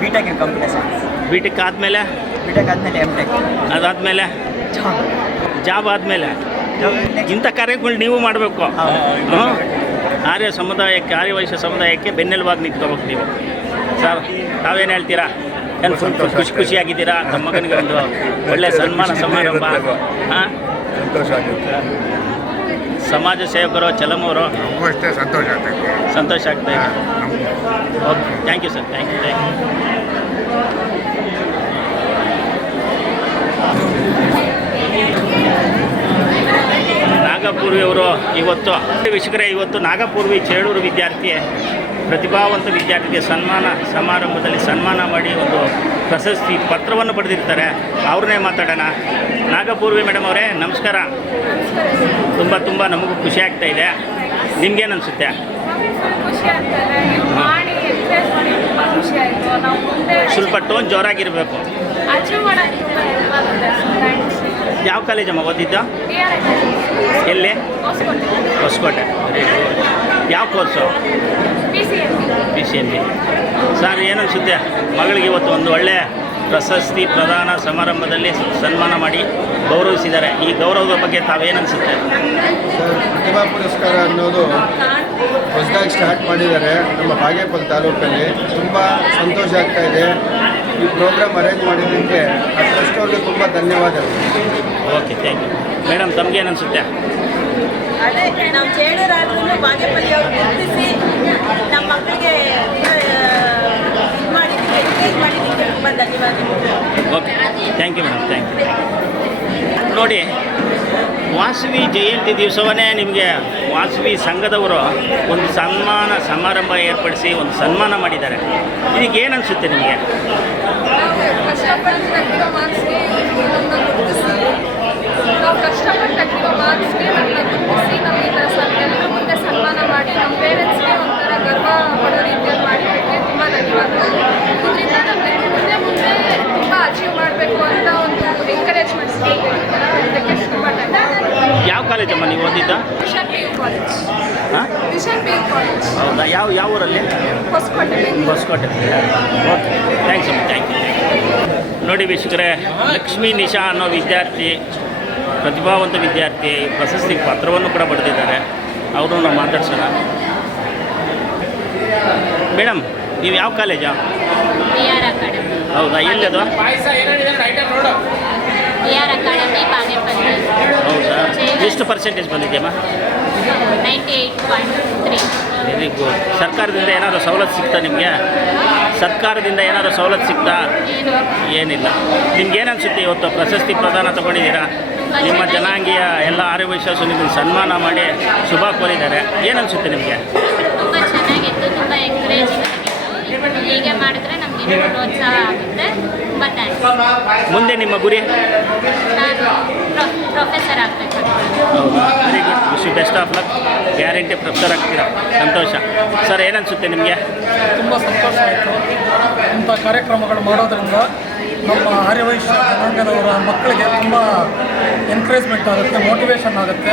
B tech in computer science. B tech ಆದಮೇಲೆ? ಬಿ ಟೆಕ್ ಆದಮೇಲೆ ಎಮ್ ಟೆಕ್. ಅದಾದಮೇಲೆ ಜಾಬ್ ಆದಮೇಲೆ ಇಂಥ ಕಾರ್ಯಗಳು ನೀವು ಮಾಡಬೇಕು. ಆರ್ಯ ಸಮುದಾಯಕ್ಕೆ, ಆರ್ಯವೈಶ್ಯ ಸಮುದಾಯಕ್ಕೆ ಬೆನ್ನೆಲುಬಾಗಿ ನಿಂತ್ಕೋಬೇಕು ನೀವು. ಸರ್, ತಾವೇನು ಹೇಳ್ತೀರಾ? ಏನು ಫುಲ್ ಖುಷಿಯಾಗಿದ್ದೀರಾ? ತಮ್ಮ ಮಗನಿಗೆ ಒಂದು ಒಳ್ಳೆಯ ಸನ್ಮಾನ ಸಮಾರಂಭ. ಹಾಂ, ಸಂತೋಷ ಆಗುತ್ತೆ. ಸಮಾಜ ಸೇವಕರು ಚಲಮವರು ನಮಗೂ ಅಷ್ಟೇ ಸಂತೋಷ ಆಗ್ತೈತೆ. ಸಂತೋಷ ಆಗ್ತಾ ಇದೆ. Okay, thank you sir, thank you. Nagapoorvi ಅವರು ಇವತ್ತು ವೀಕ್ಷಕರೇ, ಇವತ್ತು ನಾಗಪೂರ್ವಿ ಚೇಳೂರು ವಿದ್ಯಾರ್ಥಿ, ಪ್ರತಿಭಾವಂತ ವಿದ್ಯಾರ್ಥಿಗೆ ಸನ್ಮಾನ ಸಮಾರಂಭದಲ್ಲಿ ಸನ್ಮಾನ ಮಾಡಿ ಒಂದು ಪ್ರಶಸ್ತಿ ಪತ್ರವನ್ನು ಪಡೆದಿರ್ತಾರೆ. ಅವ್ರನ್ನೇ ಮಾತಾಡೋಣ. ನಾಗಪೂರ್ವಿ ಮೇಡಮ್ ಅವರೇ, ನಮಸ್ಕಾರ. ತುಂಬ ನಮಗೂ ಖುಷಿ ಆಗ್ತಾ ಇದೆ. ನಿಮ್ಗೇನು ಅನಿಸುತ್ತೆ? ಖುಷಿ ಆಗ್ತದೆ. ಮಾಡಿ ಎಕ್ಸ್ಪ್ರೆಸ್ ಮಾಡಿ ತುಂಬ ಖುಷಿ ಆಯಿತು. ನಾವು ಮುಂದೆ ಸ್ವಲ್ಪ ಟೋನ್ ಜೋರಾಗಿರಬೇಕು. ಅಚೀವ್ ಮಾಡೋಕ್ಕೆ ತುಂಬ ಹೆಲ್ಪ್ ಆಗುತ್ತೆ. ಥ್ಯಾಂಕ್ಸ್. ಯಾವ ಕಾಲೇಜಮ್ಮ ಓದಿದ್ದು? ಎಲ್ಲಿ? ಹೊಸಕೋಟೆ. ಯಾವ ಕೋರ್ಸು? PCMB. ಸರ್, ಏನನ್ಸುತ್ತೆ? ಮಗಳಿಗೆ ಇವತ್ತು ಒಂದು ಒಳ್ಳೆಯ ಪ್ರಶಸ್ತಿ ಪ್ರದಾನ ಸಮಾರಂಭದಲ್ಲಿ ಸನ್ಮಾನ ಮಾಡಿ ಗೌರವಿಸಿದ್ದಾರೆ. ಈ ಗೌರವದ ಬಗ್ಗೆ ತಾವೇನನ್ಸುತ್ತೆ? ಸರ್, ಪ್ರತಿಭಾ ಪುರಸ್ಕಾರ ಅನ್ನೋದು ಹೊಸದಾಗಿ ಸ್ಟಾರ್ಟ್ ಮಾಡಿದ್ದಾರೆ ನಮ್ಮ ಬಾಗೇಪಲ್ಲಿ ತಾಲೂಕಲ್ಲಿ. ತುಂಬ ಸಂತೋಷ ಆಗ್ತಾ ಇದೆ. ಈ ಪ್ರೋಗ್ರಾಮ್ ಅರೇಂಜ್ ಮಾಡಿದ್ದಕ್ಕೆ ಆ ಟ್ರಸ್ಟ್ ಅವ್ರಿಗೆ ತುಂಬ ಧನ್ಯವಾದಗಳು. Okay, thank you. ಮೇಡಮ್, ತಮಗೇನನ್ಸುತ್ತೆ? ಅದೇ ನಾವು ಚೇಳೂರಾದ್ರೂ ಬಾಗೇಪಲ್ಲಿ ಅವರು ಗುರುತಿಸಿ ನಮ್ಮ ಮಕ್ಕಳಿಗೆ ಇದು ಮಾಡಿದ್ದಕ್ಕೆ ಎನ್ಕರೇಜ್ ಮಾಡಿದ್ದಕ್ಕೆ ತುಂಬ ಧನ್ಯವಾದಗಳು. Okay, thank you. ನೋಡಿ, ವಾಸವಿ ಜಯಂತಿ ದಿವಸವನ್ನೇ ನಿಮಗೆ ವಾಸವಿ ಸಂಘದವರು ಒಂದು ಸನ್ಮಾನ ಸಮಾರಂಭ ಏರ್ಪಡಿಸಿ ಒಂದು ಸನ್ಮಾನ ಮಾಡಿದ್ದಾರೆ. ಇದಕ್ಕೆ ಏನು ಅನಿಸುತ್ತೆ ನಿಮಗೆ? ಕಷ್ಟಪಟ್ಟು ತೆಗೆದಿರೋ ಮಾರ್ಕ್ಸ್ಗೆ ನಮ್ಮನ್ನ ಗುರುತಿಸಿ, ನಾವು ಕಷ್ಟಪಟ್ಟು ತೆಗೆದಿರೋ ಮಾರ್ಕ್ಸ್ಗೆ ನಮ್ಮನ್ನ ಗುರುತಿಸಿ ನಾವು ಈ ಥರ ಎಲ್ಲರ ಮುಂದೆ ಸನ್ಮಾನ ಮಾಡಿ ನಮ್ಮ ಪೇರೆಂಟ್ಸ್ಗೆ ಒಂಥರ ಗರ್ವ ಪಡೋ ರೀತಿಯಲ್ಲಿ ಮಾಡಿದ್ದಕ್ಕೆ ತುಂಬ ಧನ್ಯವಾದಗಳು. ಇದರಿಂದ ನಮಗೆ ಮುಂದೆ ತುಂಬ ಅಚೀವ್ ಮಾಡಬೇಕು ಅಂತ ಒಂದು ಎಂಕರೇಜ್ಮೆಂಟ್ ಸಿಗುತ್ತೆ. ಇದಕ್ಕೆ ತುಂಬ ಧನ್ಯವಾದ. ಯಾವ ಕಾಲೇಜಮ್ಮ ನೀವು ಓದಿದ್ದ? Vision P U college. ಹಾಂ, ವಿಷನ್ ಪಿ ಯು ಕಾಲೇಜ್. ಹೌದಾ? ಯಾವ ಊರಲ್ಲಿ? ಹೊಸಕೋಟೆ. ಹೊಸಕೋಟೆ. ಓಕೆ, ಥ್ಯಾಂಕ್ಸ್ ಅಮ್ಮ, ಥ್ಯಾಂಕ್ ಯು. ನೋಡಿ ವೀಕ್ಷಕರೇ, ಲಕ್ಷ್ಮೀ ನಿಶಾ ಅನ್ನೋ ವಿದ್ಯಾರ್ಥಿ, ಪ್ರತಿಭಾವಂತ ವಿದ್ಯಾರ್ಥಿ, ಪ್ರಶಸ್ತಿ ಪತ್ರವನ್ನು ಕೂಡ ಬರೆದಿದ್ದಾರೆ. ಅವರು ನಾವು ಮಾತಾಡ್ಸೋಣ. ಮೇಡಮ್, ನೀವು ಯಾವ ಕಾಲೇಜಾ? AR academy. ಹೌದಾ? ಎಲ್ಲದು? AR academy Bagepalli. ಹೌದಾ? ಎಷ್ಟು ಪರ್ಸೆಂಟೇಜ್ ಬಂದಿದೆಯಮ್ಮ? 98.3. Very good. ಸರ್ಕಾರದಿಂದ ಏನಾದರೂ ಸವಲತ್ತು ಸಿಗ್ತಾ ನಿಮಗೆ? ಸರ್ಕಾರದಿಂದ ಏನಾದರೂ ಸವಲತ್ತು ಸಿಗ್ತಾ? ಏನಿಲ್ಲ. ನಿಮ್ಗೆ ಏನು ಅನಿಸುತ್ತೆ? ಇವತ್ತು ಪ್ರಶಸ್ತಿ ಪ್ರದಾನ ತಗೊಂಡಿದ್ದೀರಾ, ನಿಮ್ಮ ಜನಾಂಗೀಯ ಎಲ್ಲ ಆರ್ಯವೈಶ್ಯರು ನಿಮಗೆ ಸನ್ಮಾನ ಮಾಡಿ ಶುಭ ಕೋರಿದ್ದಾರೆ. ಏನು ಅನಿಸುತ್ತೆ ನಿಮಗೆ? ತುಂಬ ಚೆನ್ನಾಗಿತ್ತು, ತುಂಬ ಎಂಕರೇಜಿಂಗ್ ಆಗಿತ್ತು. ಹೀಗೆ ಮಾಡಿದ್ರೆ ನಮಗೆ ಪ್ರೋತ್ಸಾಹ ಆಗುತ್ತೆ. ತುಂಬ ಥ್ಯಾಂಕ್ಸ್. ಮುಂದೆ ನಿಮ್ಮ ಗುರಿ? ನಾನು ಪ್ರೊಫೆಸರ್ ಆಗಬೇಕು. Very good. Wish you best of luck. Guarantee professor ಆಗ್ತೀರಾ. ಸಂತೋಷ. ಸರ್, ಏನು ಅನಿಸುತ್ತೆ ನಿಮಗೆ? ತುಂಬ ಸಂತೋಷ ಆಯಿತು. ಇಂಥ ಕಾರ್ಯಕ್ರಮಗಳು ಮಾಡೋದ್ರಿಂದ ನಮ್ಮ ಆರ್ಯವೈಶ್ಯ ಜನಾಂಗದವರ ಮಕ್ಕಳಿಗೆ ತುಂಬ ಎನ್ಕರೇಜ್ಮೆಂಟ್ ಆಗುತ್ತೆ, ಮೋಟಿವೇಶನ್ ಆಗುತ್ತೆ.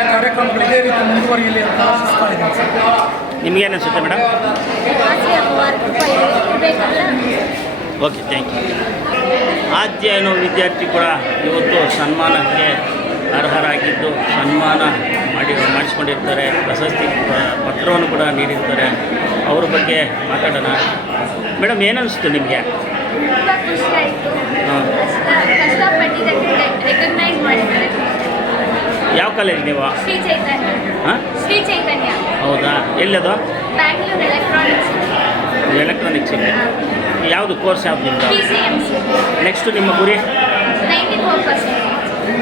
ಈ ಕಾರ್ಯಕ್ರಮಗಳು ಇದೇ ರೀತಿ ಮುಂದುವರಿಯಲಿ ಅಂತ ಆಶಿಸ್ತಾ ಇದ್ದೀನಿ ಸರ್. ನಿಮಗೇನು ಅನಿಸುತ್ತೆ madam? Okay, thank you. Aadya ಅನ್ನೋ ವಿದ್ಯಾರ್ಥಿ ಕೂಡ ಇವತ್ತು ಸನ್ಮಾನಕ್ಕೆ ಅರ್ಹರಾಗಿದ್ದು ಸನ್ಮಾನ ಮಾಡಿಸ್ಕೊಂಡಿರ್ತಾರೆ. ಪ್ರಶಸ್ತಿ ಪತ್ರವನ್ನು ಕೂಡ ನೀಡಿರ್ತಾರೆ. ಅವ್ರ ಬಗ್ಗೆ ಮಾತಾಡೋಣ. ಮೇಡಮ್, ಏನು ಅನಿಸ್ತು ನಿಮಗೆ? ತುಂಬ ಖುಷಿ ಆಯಿತು. ಹಾಂ. ಕಷ್ಟಪಟ್ಟಿದ್ದಕ್ಕೆ ರೆಕಗ್ನೈಸ್ ಮಾಡಿದ್ದಾರೆ. ಯಾವ ಕಾಲೇಜ್ ನೀವು? ಶ್ರೀ ಚೈತನ್ಯ. ಹಾಂ, ಶ್ರೀ ಚೈತನ್ಯ. ಹೌದಾ? ಎಲ್ಲದು? ಬ್ಯಾಂಗ್ಳೂರ್ ಎಲೆಕ್ಟ್ರಾನಿಕ್ಸ್. ಎಲೆಕ್ಟ್ರಾನಿಕ್ಸ್. ಯಾವುದು ಕೋರ್ಸ್? ಯಾವುದು ನಿಮ್ಮದು? PCMC. ನೆಕ್ಸ್ಟು ನಿಮ್ಮ ಗುರಿ? 94%.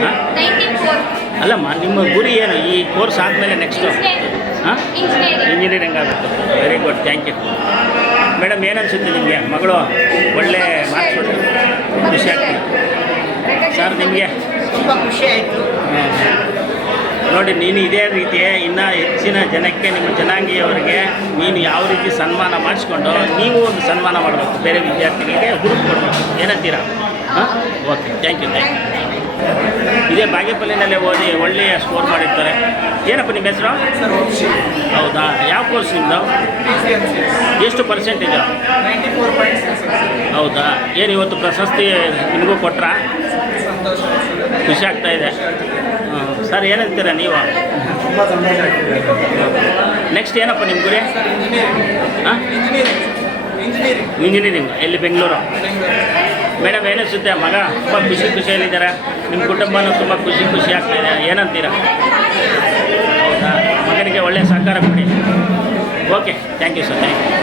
ಹಾಂ, 94. ಅಲ್ಲಮ್ಮ, ನಿಮ್ಮ ಗುರಿ ಏನು ಈ ಕೋರ್ಸ್ ಆದಮೇಲೆ ನೆಕ್ಸ್ಟು? ಹಾಂ, ಇಂಜಿನಿಯರಿಂಗ್ ಆಗುತ್ತೆ. Very good, thank you. Madam, ಏನು ಅನಿಸುತ್ತೆ ನಿಮಗೆ? ಮಗಳು ಒಳ್ಳೆ ಮಾರ್ಕ್ಸ್ ಕೊಟ್ಟು ಖುಷಿ ಆಗ್ತದೆ. ಸರ್, ನಿಮಗೆ? ತುಂಬ ಖುಷಿ ಆಯಿತು. ನೋಡಿ, ನೀನು ಇದೇ ರೀತಿ ಇನ್ನೂ ಹೆಚ್ಚಿನ ಜನಕ್ಕೆ, ನಿಮ್ಮ ಜನಾಂಗೀಯವರಿಗೆ ನೀನು ಯಾವ ರೀತಿ ಸನ್ಮಾನ ಮಾಡಿಸ್ಕೊಂಡು ನೀವು ಒಂದು ಸನ್ಮಾನ ಮಾಡಬೇಕು, ಬೇರೆ ವಿದ್ಯಾರ್ಥಿಗಳಿಗೆ ಹುಡುಕಿ ಕೊಡಬೇಕು. ಏನಂತೀರಾ? ಹಾಂ, okay, thank you, thank you. ಇದೇ ಬಾಗೇಪಲ್ಲಿನಲ್ಲೇ ಓದಿ ಒಳ್ಳೆಯ ಸ್ಕೋರ್ ಮಾಡಿರ್ತಾರೆ. ಏನಪ್ಪ ನಿಮ್ಮ ಹೆಸರು? ಹೌದಾ? ಯಾವ ಕೋರ್ಸ್ ನಿಮ್ಮದು? ಎಷ್ಟು ಪರ್ಸೆಂಟೇಜು? 94.6. ಹೌದಾ? ಏನು ಇವತ್ತು ಪ್ರಶಸ್ತಿ ನಿಮಗೂ ಕೊಟ್ರಾ? ಖುಷಿ ಆಗ್ತಾ ಇದೆ. ಸರ್, ಏನಂತೀರಾ ನೀವು? ತುಂಬ ಸಂತೋಷ ಆಗ್ತಿದೆ. ನೆಕ್ಸ್ಟ್ ಏನಪ್ಪ ನಿಮ್ಮ ಗುರಿ? ಹಾಂ, ಇಂಜಿನಿಯರಿಂಗ್. ಇಂಜಿನಿಯರಿಂಗ್. ಎಲ್ಲಿ? ಬೆಂಗಳೂರು. ಮೇಡಮ್, ಏನಿಸುತ್ತೆ? ಮಗ ತುಂಬ ಖುಷಿಯಲ್ಲಿದ್ದಾರೆ. ನಿಮ್ಮ ಕುಟುಂಬನೂ ತುಂಬ ಖುಷಿ ಆಗ್ತಾಯಿದೆ. ಏನಂತೀರಾ? ಹೌದಾ? ಮಗನಿಗೆ ಒಳ್ಳೆಯ ಸಹಕಾರ ಕೊಡಿ. Okay, thank you sir, thank you.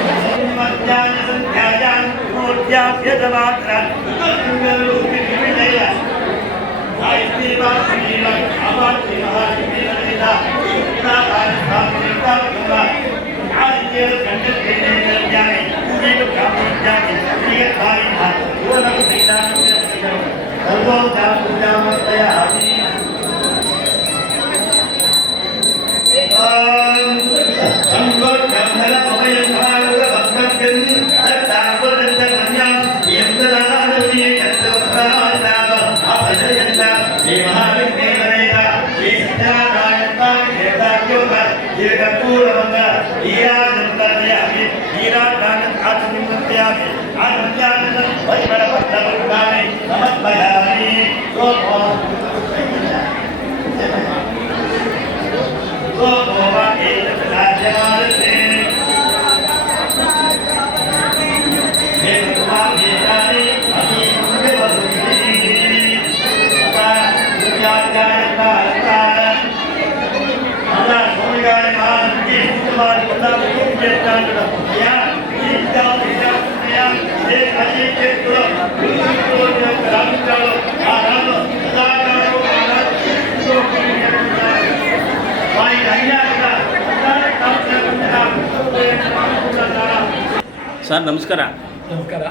Sir ನಮಸ್ಕಾರ. ನಮಸ್ಕಾರ.